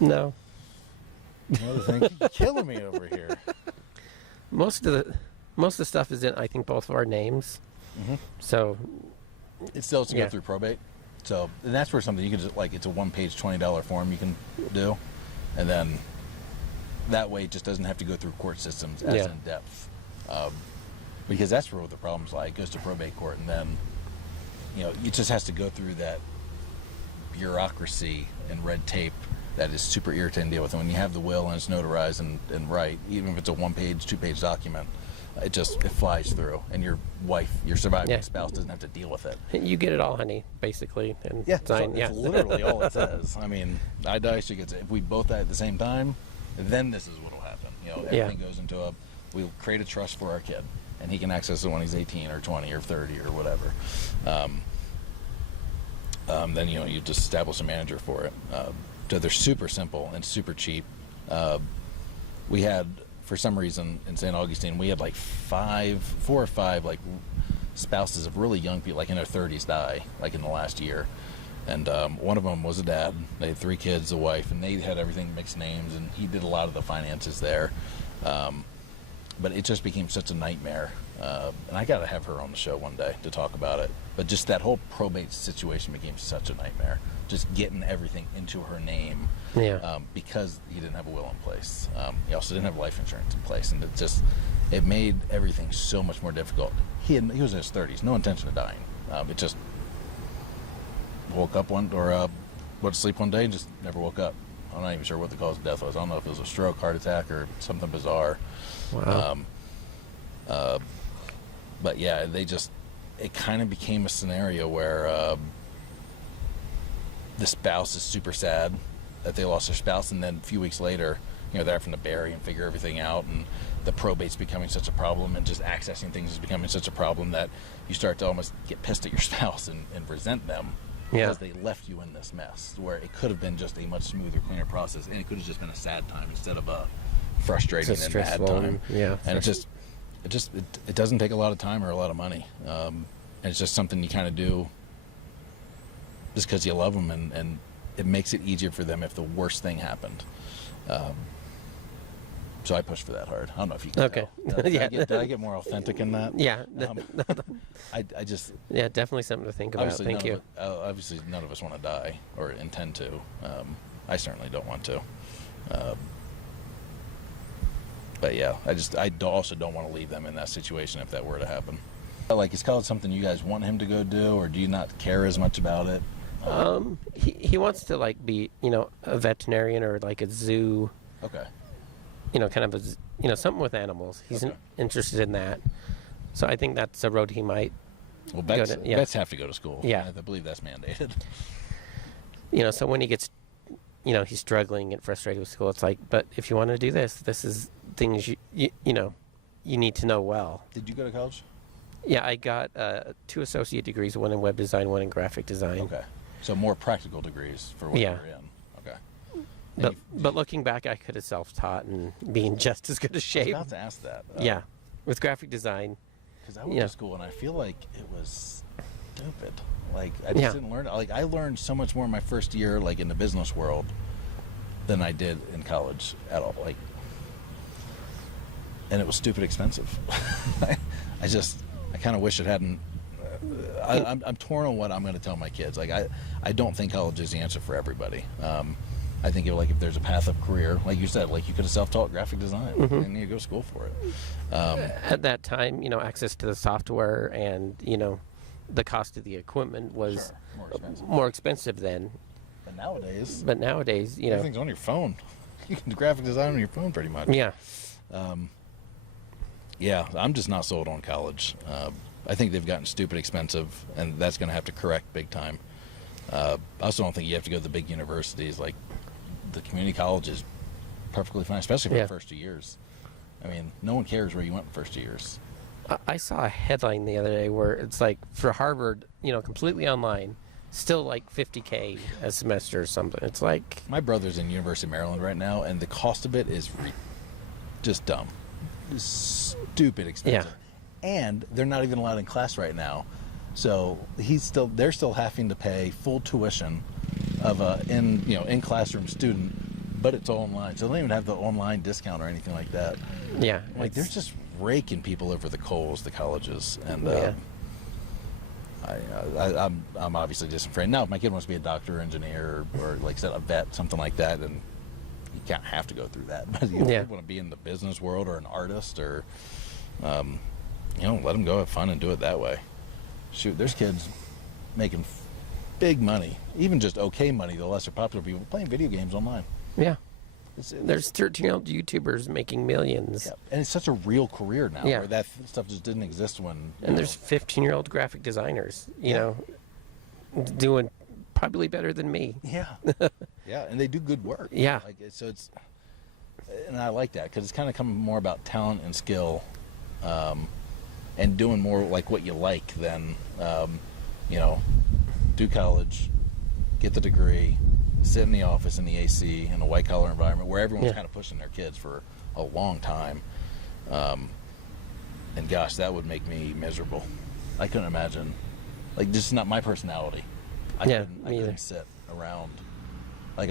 no. Another thing, you're killing me over here. Most of the stuff is in, I think, both of our names. Mhm. So It still has to go Yeah. through probate. So and that's where something you can just like it's a one-page $20 form you can do, and then that way it just doesn't have to go through court systems as Yeah. in depth, because that's where the problems lie. It goes to probate court, and then it just has to go through that bureaucracy and red tape that is super irritating to deal with. And when you have the will and it's notarized and right, even if it's a one-page, two-page document, it flies through, and your wife, your surviving Yeah. spouse, doesn't have to deal with it. you get it all, honey, basically, and sign. It's literally all it says. I mean, I die, she gets it. If we both die at the same time, then this is what'll happen. Everything goes into we'll create a trust for our kid, and he can access it when he's 18 or 20 or 30 or whatever. Then you just establish a manager for it. So they're super simple and super cheap. We had, for some reason, in St. Augustine, we had like 4 or 5 like spouses of really young people, like in their 30s, die like in the last year. And one of them was a dad. They had 3 kids, a wife, and they had everything mixed names, and he did a lot of the finances there. But it just became such a nightmare. And I got to have her on the show one day to talk about it. But just that whole probate situation became such a nightmare. Just getting everything into her name. Yeah. Because he didn't have a will in place. He also didn't have life insurance in place. And it made everything so much more difficult. He was in his 30s, no intention of dying. It just woke up went to sleep one day and just never woke up. I'm not even sure what the cause of death was. I don't know if it was a stroke, heart attack, or something bizarre. Wow. But yeah, it kind of became a scenario where the spouse is super sad that they lost their spouse, and then a few weeks later, they're having to bury and figure everything out, and the probate's becoming such a problem, and just accessing things is becoming such a problem that you start to almost get pissed at your spouse and resent them because they left you in this mess, where it could have been just a much smoother, cleaner process, and it could have just been a sad time instead of a frustrating and bad time. Yeah. And it doesn't take a lot of time or a lot of money. And it's just something you kind of do just because you love them, and it makes it easier for them if the worst thing happened. So I push for that hard. I don't know if you can Okay. tell. Did Yeah. I get more authentic in that? Yeah. I just... Yeah, definitely something to think about. Thank you. Obviously, none of us want to die or intend to. I certainly don't want to. But yeah, I also don't want to leave them in that situation if that were to happen. Like, is college something you guys want him to go do, or do you not care as much about it? He wants to be a veterinarian or like a zoo. Okay. Kind of something with animals. He's Okay. interested in that. So I think that's a road he might. Well, yeah. vets have to go to school. Yeah. I believe that's mandated. So when he gets, he's struggling and frustrated with school, it's like, but if you want to do this is things you need to know well. Did you go to college? Yeah, I got 2 associate degrees, one in web design, one in graphic design. Okay. So more practical degrees for what Yeah. you're in. Okay. But looking back, I could have self-taught and be in just as good a I was shape. about to ask that. Yeah, with graphic design. Because I went to school and I feel like it was stupid. Like I just Yeah. didn't learn. Like I learned so much more in my first year, like in the business world, than I did in college at all. Like, and it was stupid expensive. I kind of wish it hadn't. I'm torn on what I'm going to tell my kids. Like I don't think college is the answer for everybody. I think if there's a path of career, like you said, like you could have self-taught graphic design, and you need to go to school for it. At that time, access to the software and the cost of the equipment was more expensive then. But nowadays, everything's on your phone. You can do graphic design on your phone pretty much. Yeah. Yeah, I'm just not sold on college. I think they've gotten stupid expensive, and that's going to have to correct big time. I also don't think you have to go to the big universities. Like the community college is perfectly fine, especially for the first 2 years. I mean, no one cares where you went the first 2 years. I saw a headline the other day where it's like for Harvard, completely online, still like $50K a semester or something. It's like my brother's in University of Maryland right now, and the cost of it is just dumb, stupid expensive. Yeah. And they're not even allowed in class right now, so they're still having to pay full tuition of a in classroom student, but it's all online, so they don't even have the online discount or anything like that. Yeah, like they're just raking people over the coals, the colleges, and I'm obviously just afraid. Now, if my kid wants to be a doctor, engineer, or like I said, a vet, something like that, then you can't have to go through that. But you want to be in the business world or an artist, or let them go have fun and do it that way. Shoot, there's kids making big money, even just okay money. The lesser popular people playing video games online. Yeah. There's 13-year-old YouTubers making millions. Yeah. And it's such a real career now, Yeah. where that stuff just didn't exist when... And there's 15-year-old graphic designers, doing probably better than me. Yeah. Yeah, and they do good work. Yeah. And I like that, because it's kind of coming more about talent and skill, and doing more like what you like than, do college, get the degree, sit in the office in the AC in a white collar environment where everyone's kind of pushing their kids for a long time. And gosh, that would make me miserable. I couldn't imagine, like, just not my personality. I couldn't sit around. Like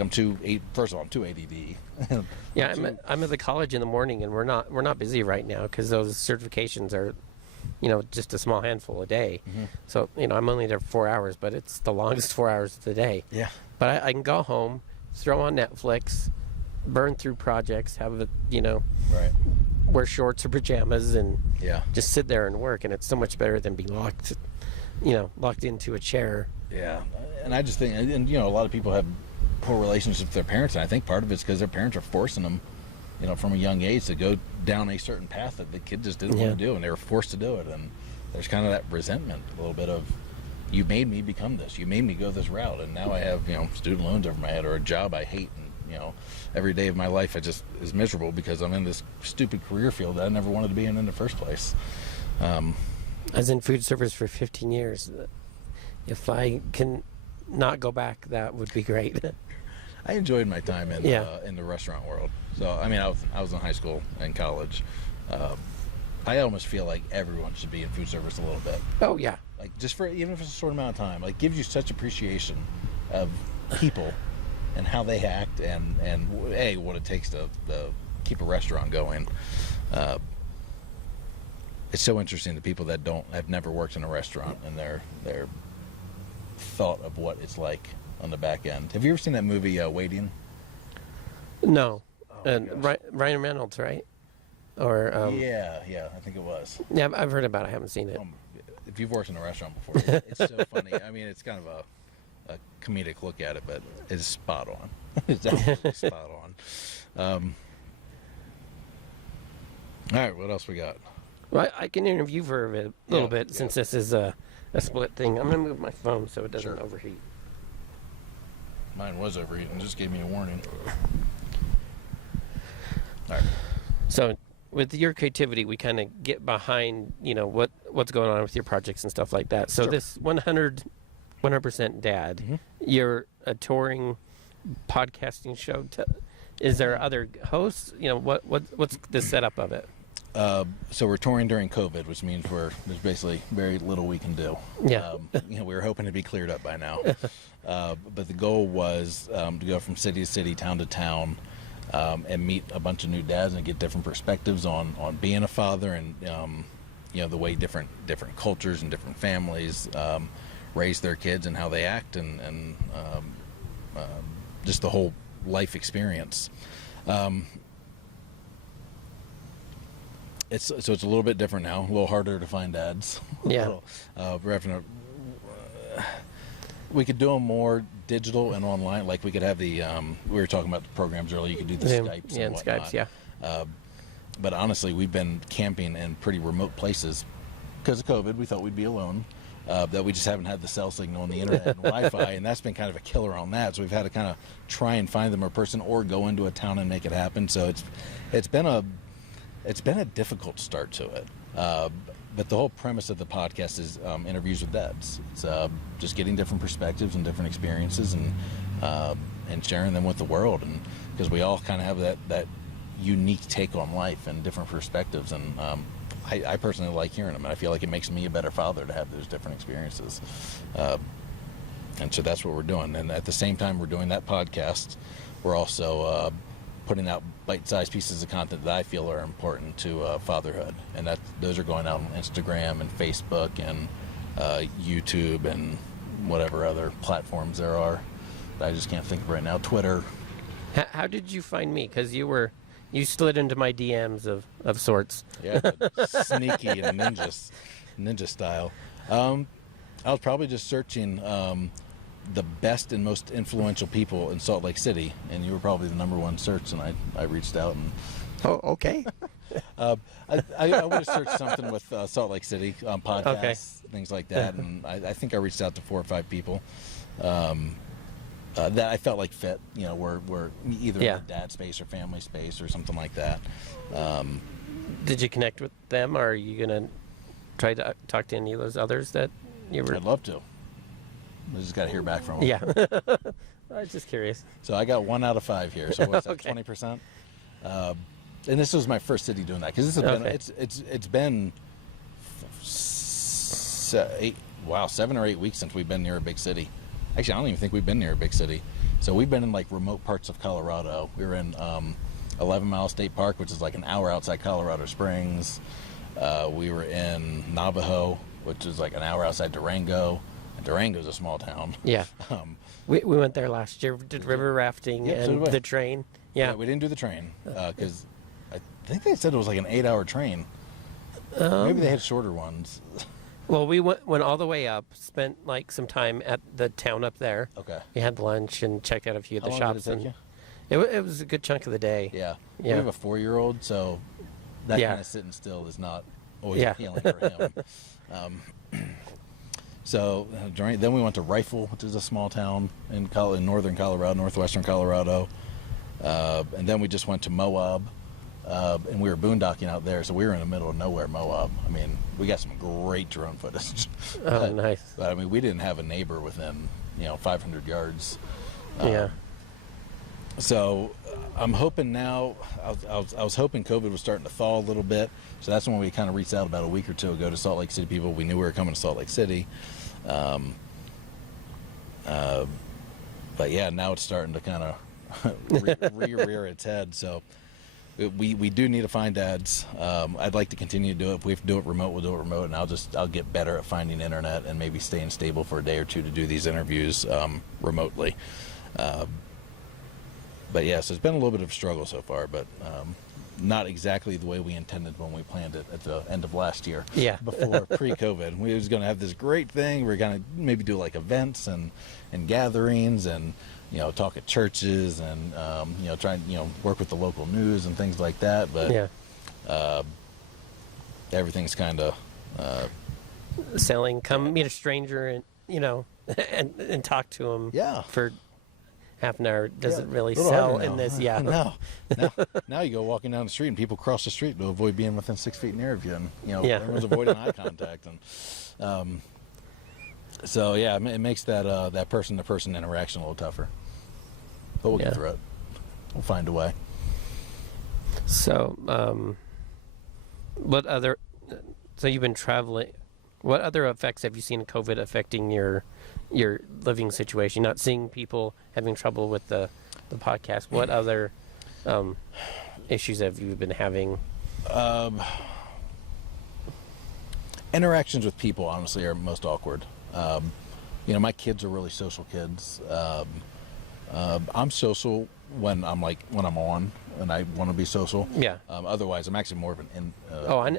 first of all, I'm too ADD. Yeah, I'm at the college in the morning, and we're not busy right now because those certifications are, just a small handful a day. Mm-hmm. So I'm only there for 4 hours, but it's the longest 4 hours of the day. Yeah. But I can go home, throw on Netflix, burn through projects, have Right. wear shorts or pajamas, and Yeah. just sit there and work. And it's so much better than being locked into a chair. Yeah. And I just think, and a lot of people have poor relationships with their parents, and I think part of it's because their parents are forcing them, from a young age to go down a certain path that the kid just didn't want to do, and they were forced to do it. And there's kind of that resentment, a little bit of, you made me become this, you made me go this route, and now I have student loans over my head, or a job I hate, and every day of my life is miserable because I'm in this stupid career field that I never wanted to be in the first place. I was in food service for 15 years. If I can not go back, that would be great. I enjoyed my time in the restaurant world. So I was in high school and college. I almost feel like everyone should be in food service a little bit. Oh yeah. Like even if it's a short amount of time, like gives you such appreciation of people and how they act, and what it takes to keep a restaurant going. It's so interesting to people that have never worked in a restaurant, and their thought of what it's like on the back end. Have you ever seen that movie Waiting? No. Ryan Reynolds, right? Or yeah, I think it was. Yeah, I've heard about it. I haven't seen it. If you've worked in a restaurant before, it's so funny. I mean, it's kind of a comedic look at it, but it's spot on. It's absolutely spot on. All right, what else we got? Well, I can interview for a little bit yeah. since this is a split thing. I'm going to move my phone so it doesn't Sure. overheat. Mine was overheating. Just gave me a warning. All right. So with your creativity, we kind of get behind, what's going on with your projects and stuff like that. So Sure. this 100% dad, Mhm. you're a touring podcasting show. Is there other hosts? What's the setup of it? So we're touring during COVID, which means there's basically very little we can do. Yeah. We were hoping to be cleared up by now. But the goal was to go from city to city, town to town, and meet a bunch of new dads and get different perspectives on being a father and the way different cultures and different families raise their kids and how they act and just the whole life experience. It's a little bit different now, a little harder to find dads. Yeah. We're having we could do them more digital and online. Like we could have the we were talking about the programs earlier. You could do the Zoom. Skypes Yeah, and and whatnot. Skypes, yeah. But honestly, we've been camping in pretty remote places because of COVID. We thought we'd be alone. That we just haven't had the cell signal on the internet and Wi-Fi, and that's been kind of a killer on that. So we've had to kind of try and find them a person or go into a town and make it happen. So it's been a difficult start to it. But the whole premise of the podcast is interviews with dads. It's just getting different perspectives and different experiences and sharing them with the world. And because we all kind of have that unique take on life and different perspectives. And I personally like hearing them. And I feel like it makes me a better father to have those different experiences. And so that's what we're doing. And at the same time we're doing that podcast, we're also putting out bite-sized pieces of content that I feel are important to fatherhood, and those are going out on Instagram and Facebook and YouTube and whatever other platforms there are that I just can't think of right now. Twitter. How did you find me? Because you slid into my DMs of sorts. Yeah, sneaky and ninja style. I was probably just searching the best and most influential people in Salt Lake City, and you were probably the number one search, and I reached out and Oh, okay. I would have searched something with Salt Lake City podcasts, Okay. things like that, and I think I reached out to 4 or 5 people that I felt like fit, were either in the dad space or family space or something like that. Did you connect with them, or are you going to try to talk to any of those others that you were... I'd love to. I just got to hear back from them. Yeah. I was just curious. So I got 1 out of 5 here. So what's that? Okay. 20%. And this was my first city doing that because this has been it's been 7 or 8 weeks since we've been near a big city. Actually, I don't even think we've been near a big city. So we've been in like remote parts of Colorado. We were in 11 Mile State Park, which is like an hour outside Colorado Springs. We were in Navajo, which is like an hour outside Durango. Durango's a small town. Yeah. We went there last year, did river rafting Yeah, so and did we. the train. Yeah. We didn't do the train because I think they said it was like an 8-hour train. Maybe they had shorter ones. Well, we went all the way up, spent like some time at the town up there. Okay. We had lunch and checked out a few of How the long did shops. it take And you? it was a good chunk of the day. Yeah. We Yeah. have a 4-year-old, so that Yeah. kind of sitting still is not always Yeah. appealing for him. So then we went to Rifle, which is a small town in northern Colorado, northwestern Colorado. And then we just went to Moab, and we were boondocking out there. So we were in the middle of nowhere, Moab. I mean, we got some great drone footage. Oh, nice. But I mean, we didn't have a neighbor within 500 yards. Yeah. So I'm hoping now. I was hoping COVID was starting to thaw a little bit. So that's when we kind of reached out about a week or two ago to Salt Lake City people. We knew we were coming to Salt Lake City. But yeah, now it's starting to kind of rear its head. So we do need to find dads. I'd like to continue to do it. If we have to do it remote, we'll do it remote, and I'll get better at finding internet and maybe staying stable for a day or two to do these interviews remotely. But yeah, so it's been a little bit of a struggle so far, but not exactly the way we intended when we planned it at the end of last year. Yeah. Before pre-COVID, we was going to have this great thing. We are going to maybe do like events and gatherings and talk at churches and try and work with the local news and things like that. But Yeah. everything's kind of Selling, come meet a stranger and and talk to them. Yeah. For half an hour doesn't really little sell harder in now. this. Yeah. Now you go walking down the street and people cross the street to avoid being within 6 feet near of you, and Yeah. everyone's avoiding eye contact, and so yeah, it makes that person-to-person interaction a little tougher. But we'll get through it. We'll find a way. So, what other? So you've been traveling. What other effects have you seen COVID affecting your living situation? Not seeing people having trouble with the podcast. What other issues have you been having? Interactions with people, honestly, are most awkward. My kids are really social kids. I'm social when I'm on and I want to be social. Yeah. Otherwise, I'm actually more of an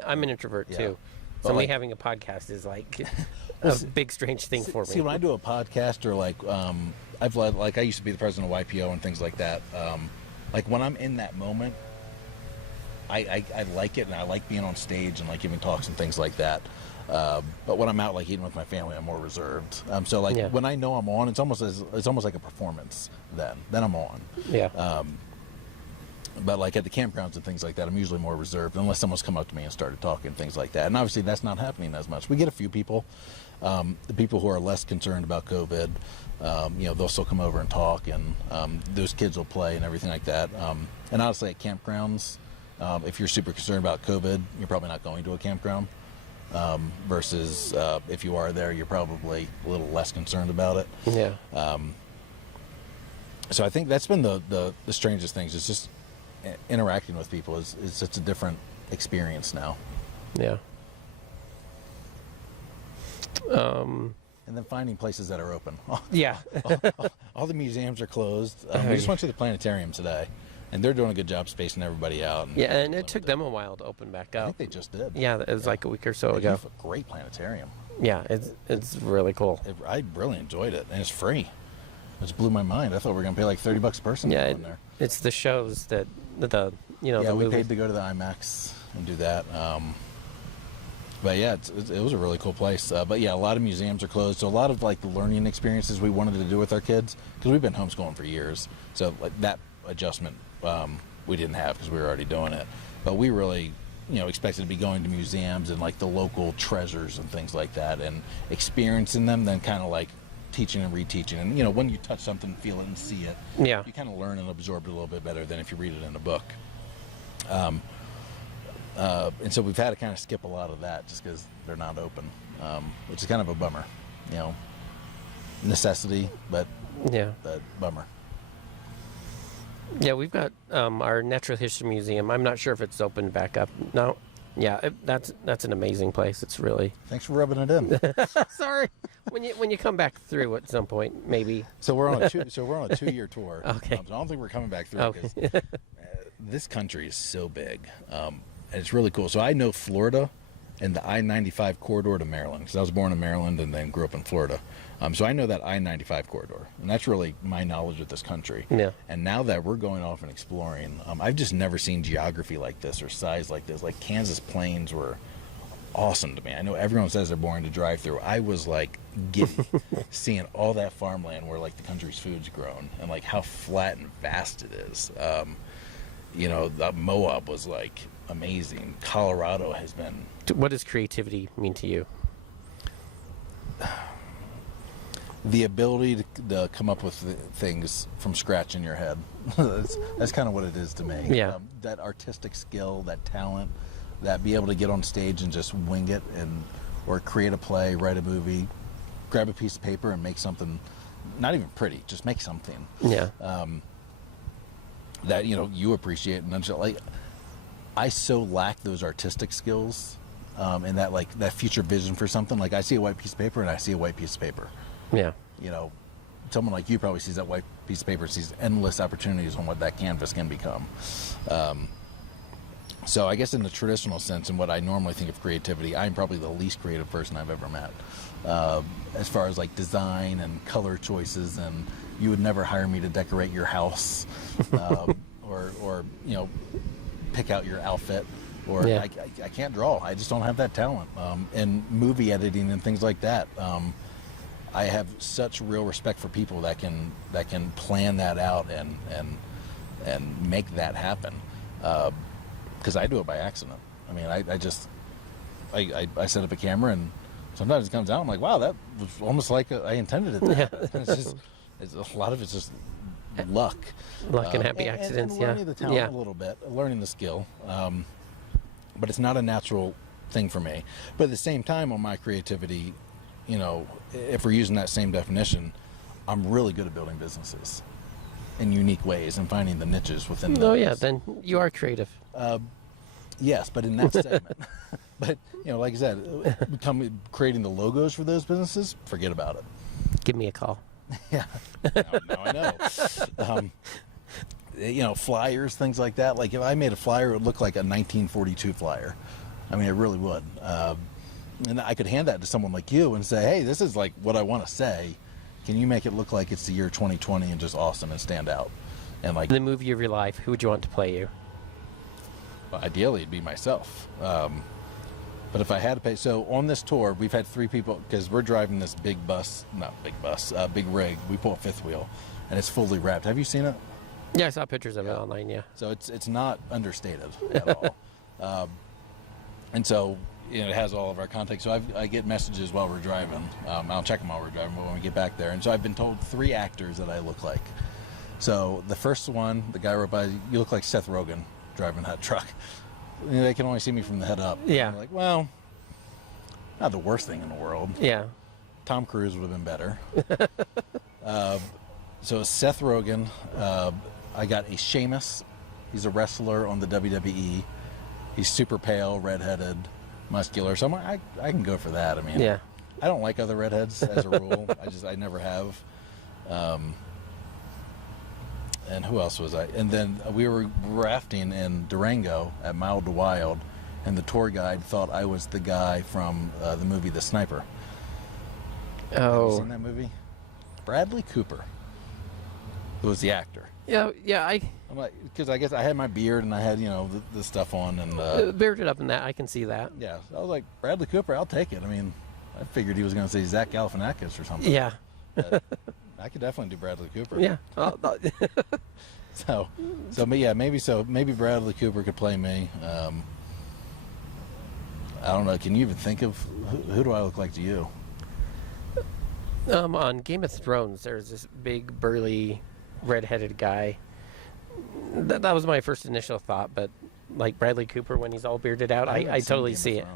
I'm an introvert yeah. too. But Somebody having a podcast is like a big strange thing for me. See, when I do a podcast or I've led, I used to be the president of YPO and things like that. When I'm in that moment, I like it, and I like being on stage and giving talks and things like that. But when I'm out eating with my family, I'm more reserved. When I know I'm on, it's almost like a performance. Then I'm on. Yeah. But at the campgrounds and things like that, I'm usually more reserved unless someone's come up to me and started talking, things like that. And obviously that's not happening as much. We get a few people, the people who are less concerned about COVID, they'll still come over and talk, and those kids will play and everything like that. And honestly, at campgrounds, if you're super concerned about COVID, you're probably not going to a campground. Versus if you are there, you're probably a little less concerned about it. Yeah. So I think that's been the strangest things. It's just interacting with people is such a different experience now. Yeah. And then finding places that are open. Yeah. all the museums are closed. We just went to the planetarium today, and they're doing a good job spacing everybody out. And it took them a while to open back up. I think they just did. Yeah, it was like a week or so ago. It's a great planetarium. Yeah, it's really cool. I really enjoyed it, and it's free. It just blew my mind. I thought we were going to pay $30 a person to go in there. It's the shows that the we movies. paid to go to the IMAX and do that. But yeah, it was a really cool place. But yeah, a lot of museums are closed. So a lot of the learning experiences we wanted to do with our kids, because we've been homeschooling for years. So that adjustment we didn't have because we were already doing it. But we really, expected to be going to museums and the local treasures and things like that and experiencing them, then kind of teaching and reteaching. And when you touch something, feel it and see it, Yeah. you kind of learn and absorb it a little bit better than if you read it in a book. And so we've had to kind of skip a lot of that just because they're not open, which is kind of a bummer. Necessity, but bummer. Yeah, we've got our Natural History Museum. I'm not sure if it's opened back up now. Yeah, that's an amazing place. It's really. Thanks for rubbing it in. Sorry. When you come back through at some point, maybe. So we're on a 2-year tour. Okay. So I don't think we're coming back through Okay. because this country is so big, and it's really cool. So I know Florida and the I-95 corridor to Maryland, because I was born in Maryland and then grew up in Florida. So I know that I-95 corridor, and that's really my knowledge of this country. Yeah. And now that we're going off and exploring, I've just never seen geography like this or size like this. Kansas plains were awesome to me. I know everyone says they're boring to drive through. I was giddy seeing all that farmland where the country's food's grown, and how flat and vast it is. Moab was amazing. Colorado has been. What does creativity mean to you? The ability to come up with things from scratch in your head. that's kind of what it is to me. Yeah. That artistic skill, that talent, that be able to get on stage and just wing it, or create a play, write a movie, grab a piece of paper and make something, not even pretty, just make something. Yeah. That you appreciate, and I so lack those artistic skills, and that future vision for something. I see a white piece of paper and I see a white piece of paper. Yeah. Someone like you probably sees that white piece of paper, sees endless opportunities on what that canvas can become. So I guess in the traditional sense, and what I normally think of creativity, I'm probably the least creative person I've ever met. As far as design and color choices, and you would never hire me to decorate your house, or pick out your outfit. or Yeah. I can't draw. I just don't have that talent. And movie editing and things like that. I have such real respect for people that can plan that out and make that happen. Because I do it by accident. I mean, I set up a camera, and sometimes it comes out. I'm like, wow, that was almost like I intended it. Yeah. It's a lot of it's just luck. Luck and happy accidents. And learning the talent a little bit, learning the skill. But it's not a natural thing for me. But at the same time, on my creativity, you know, if we're using that same definition, I'm really good at building businesses in unique ways and finding the niches within those. Oh yeah, then you are creative. Yes, but in that segment. But, you know, like I said, creating the logos for those businesses, forget about it. Give me a call. Yeah. Now I know. You know, flyers, things like that. Like, if I made a flyer, it would look like a 1942 flyer. I mean, it really would. And I could hand that to someone like you and say, hey, this is like what I want to say. Can you make it look like it's the year 2020 and just awesome and stand out? And like, In the movie of your life, who would you want to play you? ideally, it'd be myself. But if I had to pay, so on this tour, we've had 3 people, because we're driving this big rig. We pull a fifth wheel, and it's fully wrapped. Have you seen it? Yeah, I saw pictures of it online. Yeah. So it's not understated at all. And so, you know, it has all of our contact. So I get messages while we're driving. I'll check them while we're driving, but when we get back there. And so I've been told 3 actors that I look like. So the first one, the guy wrote by, you look like Seth Rogen driving that truck. You know, they can only see me from the head up. Yeah. And I'm like, well, not the worst thing in the world. Yeah. Tom Cruise would have been better. So Seth Rogen. I got a Sheamus. He's a wrestler on the WWE. He's super pale, redheaded, muscular. So I'm like, I can go for that. I mean, Yeah. I don't like other redheads as a rule. I never have. And who else was I? And then we were rafting in Durango at Mild to Wild, and the tour guide thought I was the guy from the movie The Sniper. Have you Oh. seen that movie? Bradley Cooper, who was the actor. Yeah. Yeah. I'm like, because I guess I had my beard and I had, you know, the stuff on, and Bearded up in that. I can see that. yeah, I was like, Bradley Cooper, I'll take it. I mean, I figured he was going to say Zach Galifianakis or something. Yeah. But I could definitely do Bradley Cooper. Yeah. So yeah, maybe Bradley Cooper could play me. I don't know. Can you even think of who do I look like to you? On Game of Thrones, there's this big, burly, red-headed guy. That was my first initial thought, but like Bradley Cooper when he's all bearded out, I totally see it.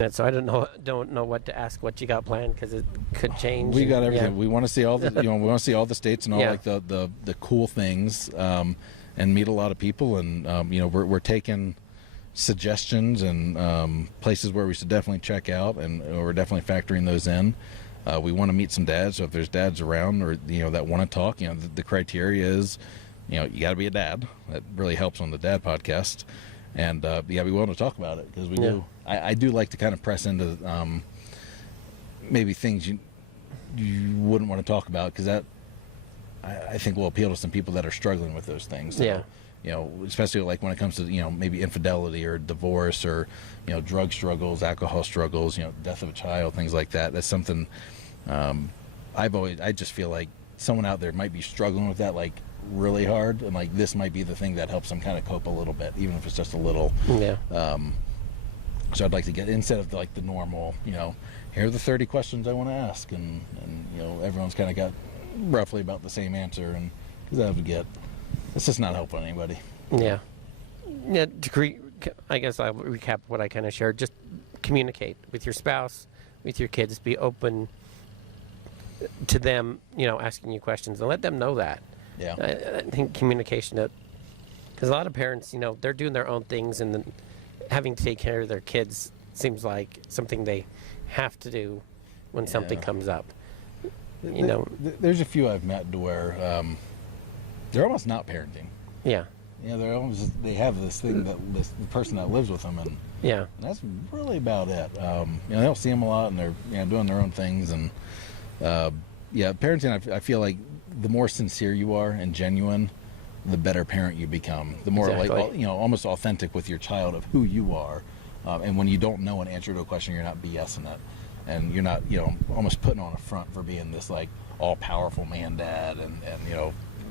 And so I don't know what to ask, what you got planned, because it could change. We got everything. Yeah. We want to see all the we want to see all the states and all Yeah. like the cool things, and meet a lot of people, and we're taking suggestions and places where we should definitely check out, and we're definitely factoring those in. We want to meet some dads, so if there's dads around or that want to talk, the criteria is, you got to be a dad. That really helps on the dad podcast, and you got to be willing to talk about it, because we do. I do like to kind of press into maybe things you wouldn't want to talk about, because that I think will appeal to some people that are struggling with those things. So, Yeah. Especially like when it comes to maybe infidelity or divorce or drug struggles, alcohol struggles, death of a child, things like that. That's something I just feel like someone out there might be struggling with that like really hard, and like this might be the thing that helps them kind of cope a little bit, even if it's just a little. Yeah. So I'd like to get, instead of like the normal, here are the 30 questions I want to ask, and everyone's kind of got roughly about the same answer, and because it's just not helping anybody. Yeah. Yeah. I guess I'll recap what I kind of shared. Just communicate with your spouse, with your kids. Be open to them, asking you questions, and let them know that. Yeah. I think communication, because a lot of parents, they're doing their own things, and then having to take care of their kids seems like something they have to do when something comes up. There's a few I've met to where they're almost not parenting. Yeah. They have this thing that the person that lives with them, and Yeah. that's really about it. They don't see them a lot, and they're doing their own things, and parenting. I feel like the more sincere you are and genuine, the better parent you become, the more Exactly. almost authentic with your child of who you are. And when you don't know an answer to a question, you're not BSing it, and you're not almost putting on a front for being this like all powerful man dad, and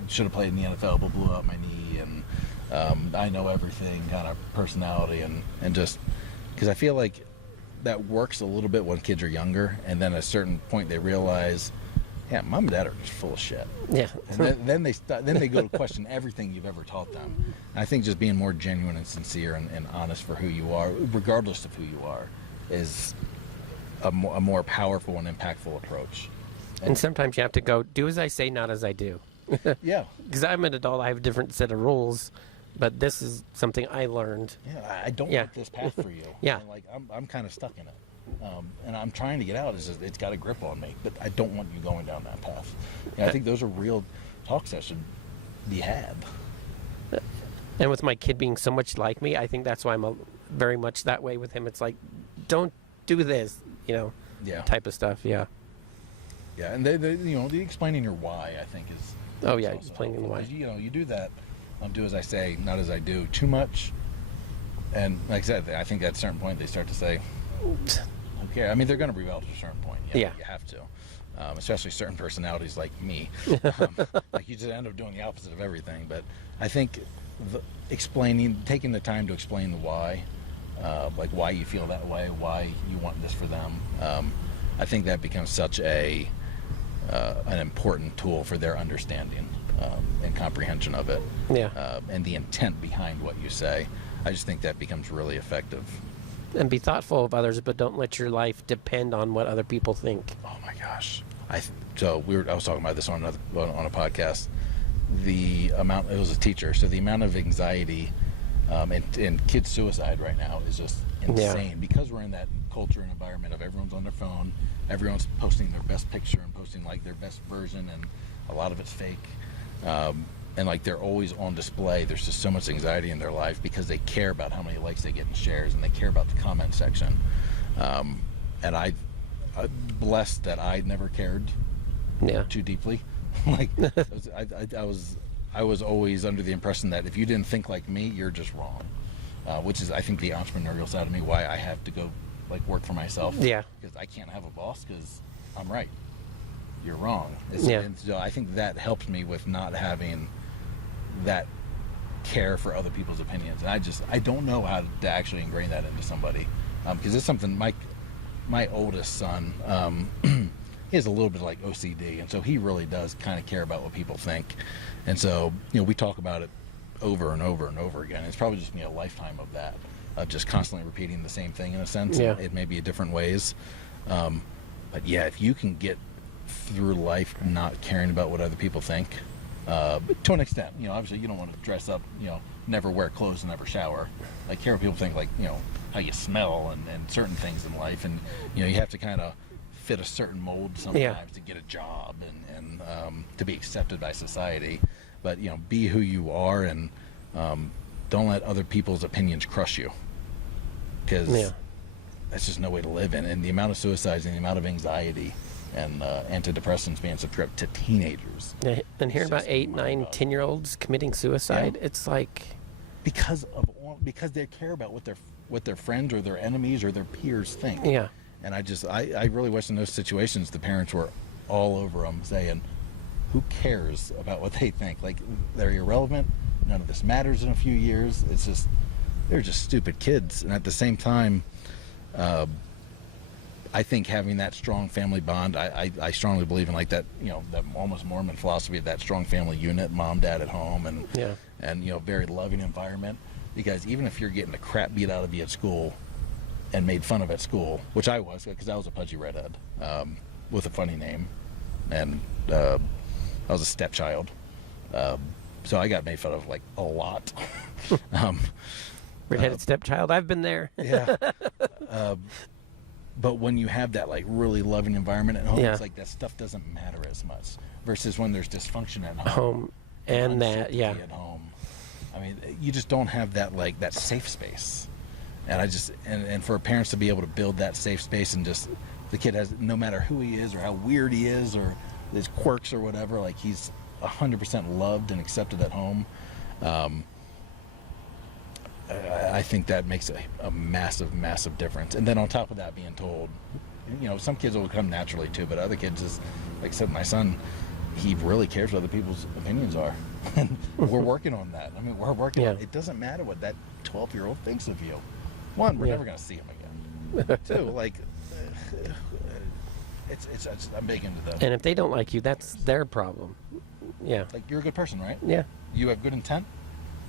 should have played in the NFL but blew out my knee, and I know everything kind of personality, and just because I feel like that works a little bit when kids are younger, and then at a certain point they realize, yeah, mom and dad are just full of shit. Yeah. And then they go to question everything you've ever taught them. And I think just being more genuine and sincere and honest for who you are, regardless of who you are, is a more powerful and impactful approach. And sometimes you have to go, do as I say, not as I do. Yeah. Because I'm an adult, I have a different set of rules, but this is something I learned. Yeah, I don't Yeah. want this path for you. Yeah. And, like I'm kind of stuck in it. And I'm trying to get out. It's got a grip on me, but I don't want you going down that path. And I think those are real talks that should be had. And with my kid being so much like me, I think that's why I'm very much that way with him. It's like, don't do this, Yeah. type of stuff. Yeah. Yeah, and the explaining your why, I think, is. Oh, yeah, also explaining helpful, why. 'cause, you do that. Do as I say, not as I do. Too much, and like I said, I think at a certain point they start to say, "Okay." I mean, they're going to rebel to a certain point. Yeah. You have to, especially certain personalities like me. Like you just end up doing the opposite of everything. But I think taking the time to explain the why, like why you feel that way, why you want this for them. I think that becomes such an important tool for their understanding and comprehension of it. Yeah. And the intent behind what you say. I just think that becomes really effective. And be thoughtful of others, but don't let your life depend on what other people think. Oh my gosh! I was talking about this on a podcast. The amount, it was a teacher, so the amount of anxiety and kid suicide right now is just insane, because we're in that culture and environment of everyone's on their phone, everyone's posting their best picture and posting like their best version, and a lot of it's fake. And like they're always on display. There's just so much anxiety in their life because they care about how many likes they get and shares, and they care about the comment section. And I'm blessed that I never cared too deeply. Like I was always under the impression that if you didn't think like me, you're just wrong. Which is, I think, the entrepreneurial side of me, why I have to go like work for myself. Yeah. Because I can't have a boss because I'm right. You're wrong. Yeah. And so I think that helps me with not having that care for other people's opinions. And I don't know how to actually ingrain that into somebody. Because it's something, my oldest son, he has a little bit like OCD. And so he really does kind of care about what people think. And so, we talk about it over and over and over again. It's probably just a lifetime of that, of just constantly repeating the same thing in a sense. Yeah. It may be in different ways. But yeah, if you can get through life not caring about what other people think, to an extent, obviously you don't want to dress up, never wear clothes and never shower, like care what people think, like how you smell and certain things in life, and you have to kind of fit a certain mold sometimes to get a job and to be accepted by society. But be who you are, and don't let other people's opinions crush you, because that's just no way to live in. And the amount of suicides and the amount of anxiety and antidepressants being subscribed to teenagers. And hearing about 8, 9, 10-year-olds committing suicide, it's like because they care about what their friends or their enemies or their peers think. Yeah. And I really wish in those situations the parents were all over them saying, who cares about what they think? Like, they're irrelevant. None of this matters in a few years. It's just, they're just stupid kids. And at the same time, I think having that strong family bond, I strongly believe in like that, that almost Mormon philosophy of that strong family unit, mom, dad at home, and very loving environment. Because even if you're getting the crap beat out of you at school and made fun of at school, which I was, because I was a pudgy redhead with a funny name, and I was a stepchild, so I got made fun of like a lot. redheaded stepchild. I've been there. Yeah. But when you have that like really loving environment at home, it's like that stuff doesn't matter as much. Versus when there's dysfunction at home, and that at home. I mean, you just don't have that like that safe space. And and for parents to be able to build that safe space, and just the kid has, no matter who he is or how weird he is or his quirks or whatever, like he's 100% loved and accepted at home, I think that makes a massive, massive difference. And then on top of that, being told, some kids will come naturally too, but other kids, is like I said, my son, he really cares what other people's opinions are. And we're working on that. I mean, we're working on it. Doesn't matter what that 12-year-old thinks of you. One, we're never going to see him again. Two, like, it's I'm big into that. And if they don't like you, that's their problem. Yeah. Like, you're a good person, right? Yeah. You have good intent.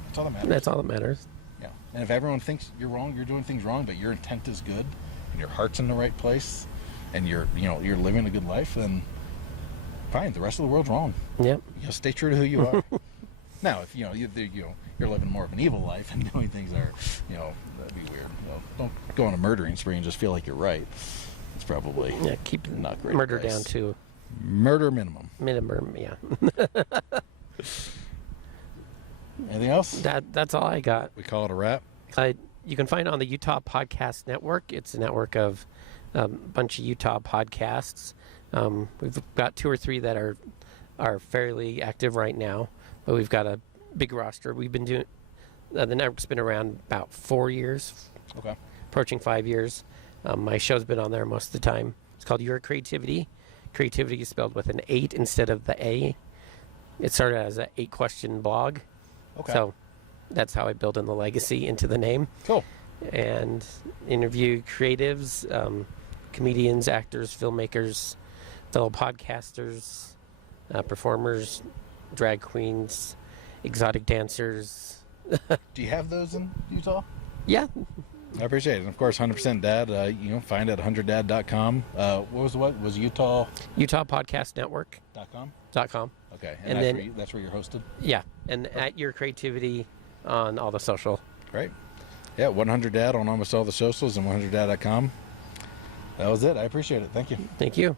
That's all that matters. That's all that matters. Yeah. And if everyone thinks you're wrong, you're doing things wrong, but your intent is good, and your heart's in the right place, and you're living a good life, then fine. The rest of the world's wrong. Yep. Stay true to who you are. Now, if you're living more of an evil life and doing things that are, that'd be weird. Don't go on a murdering spree and just feel like you're right. It's probably keep not great. Murder advice. down to murder minimum. Minimum, yeah. Anything else? That's all I got. We call it a wrap. You can find it on the Utah Podcast Network. It's a network of a bunch of Utah podcasts. We've got 2 or 3 that are fairly active right now, but we've got a big roster. We've been doing the network's been around about 4 years, approaching 5 years. My show's been on there most of the time. It's called Your Cre8tivity. Cre8tivity is spelled with an 8 instead of the A. It started as an 8-question blog. So that's how I built in the legacy into the name. Cool. And interview creatives, comedians, actors, filmmakers, fellow podcasters, performers, drag queens, exotic dancers. Do you have those in Utah? Yeah. I appreciate it. And of course, 100% Dad, find it at 100dad.com. What was Utah? UtahPodcastNetwork.com. Okay. And then that's where you're hosted? Yeah. And at Your Cre8tivity on all the social. Great. Yeah, 100Dad on almost all the socials and 100dad.com. That was it. I appreciate it. Thank you. Thank you.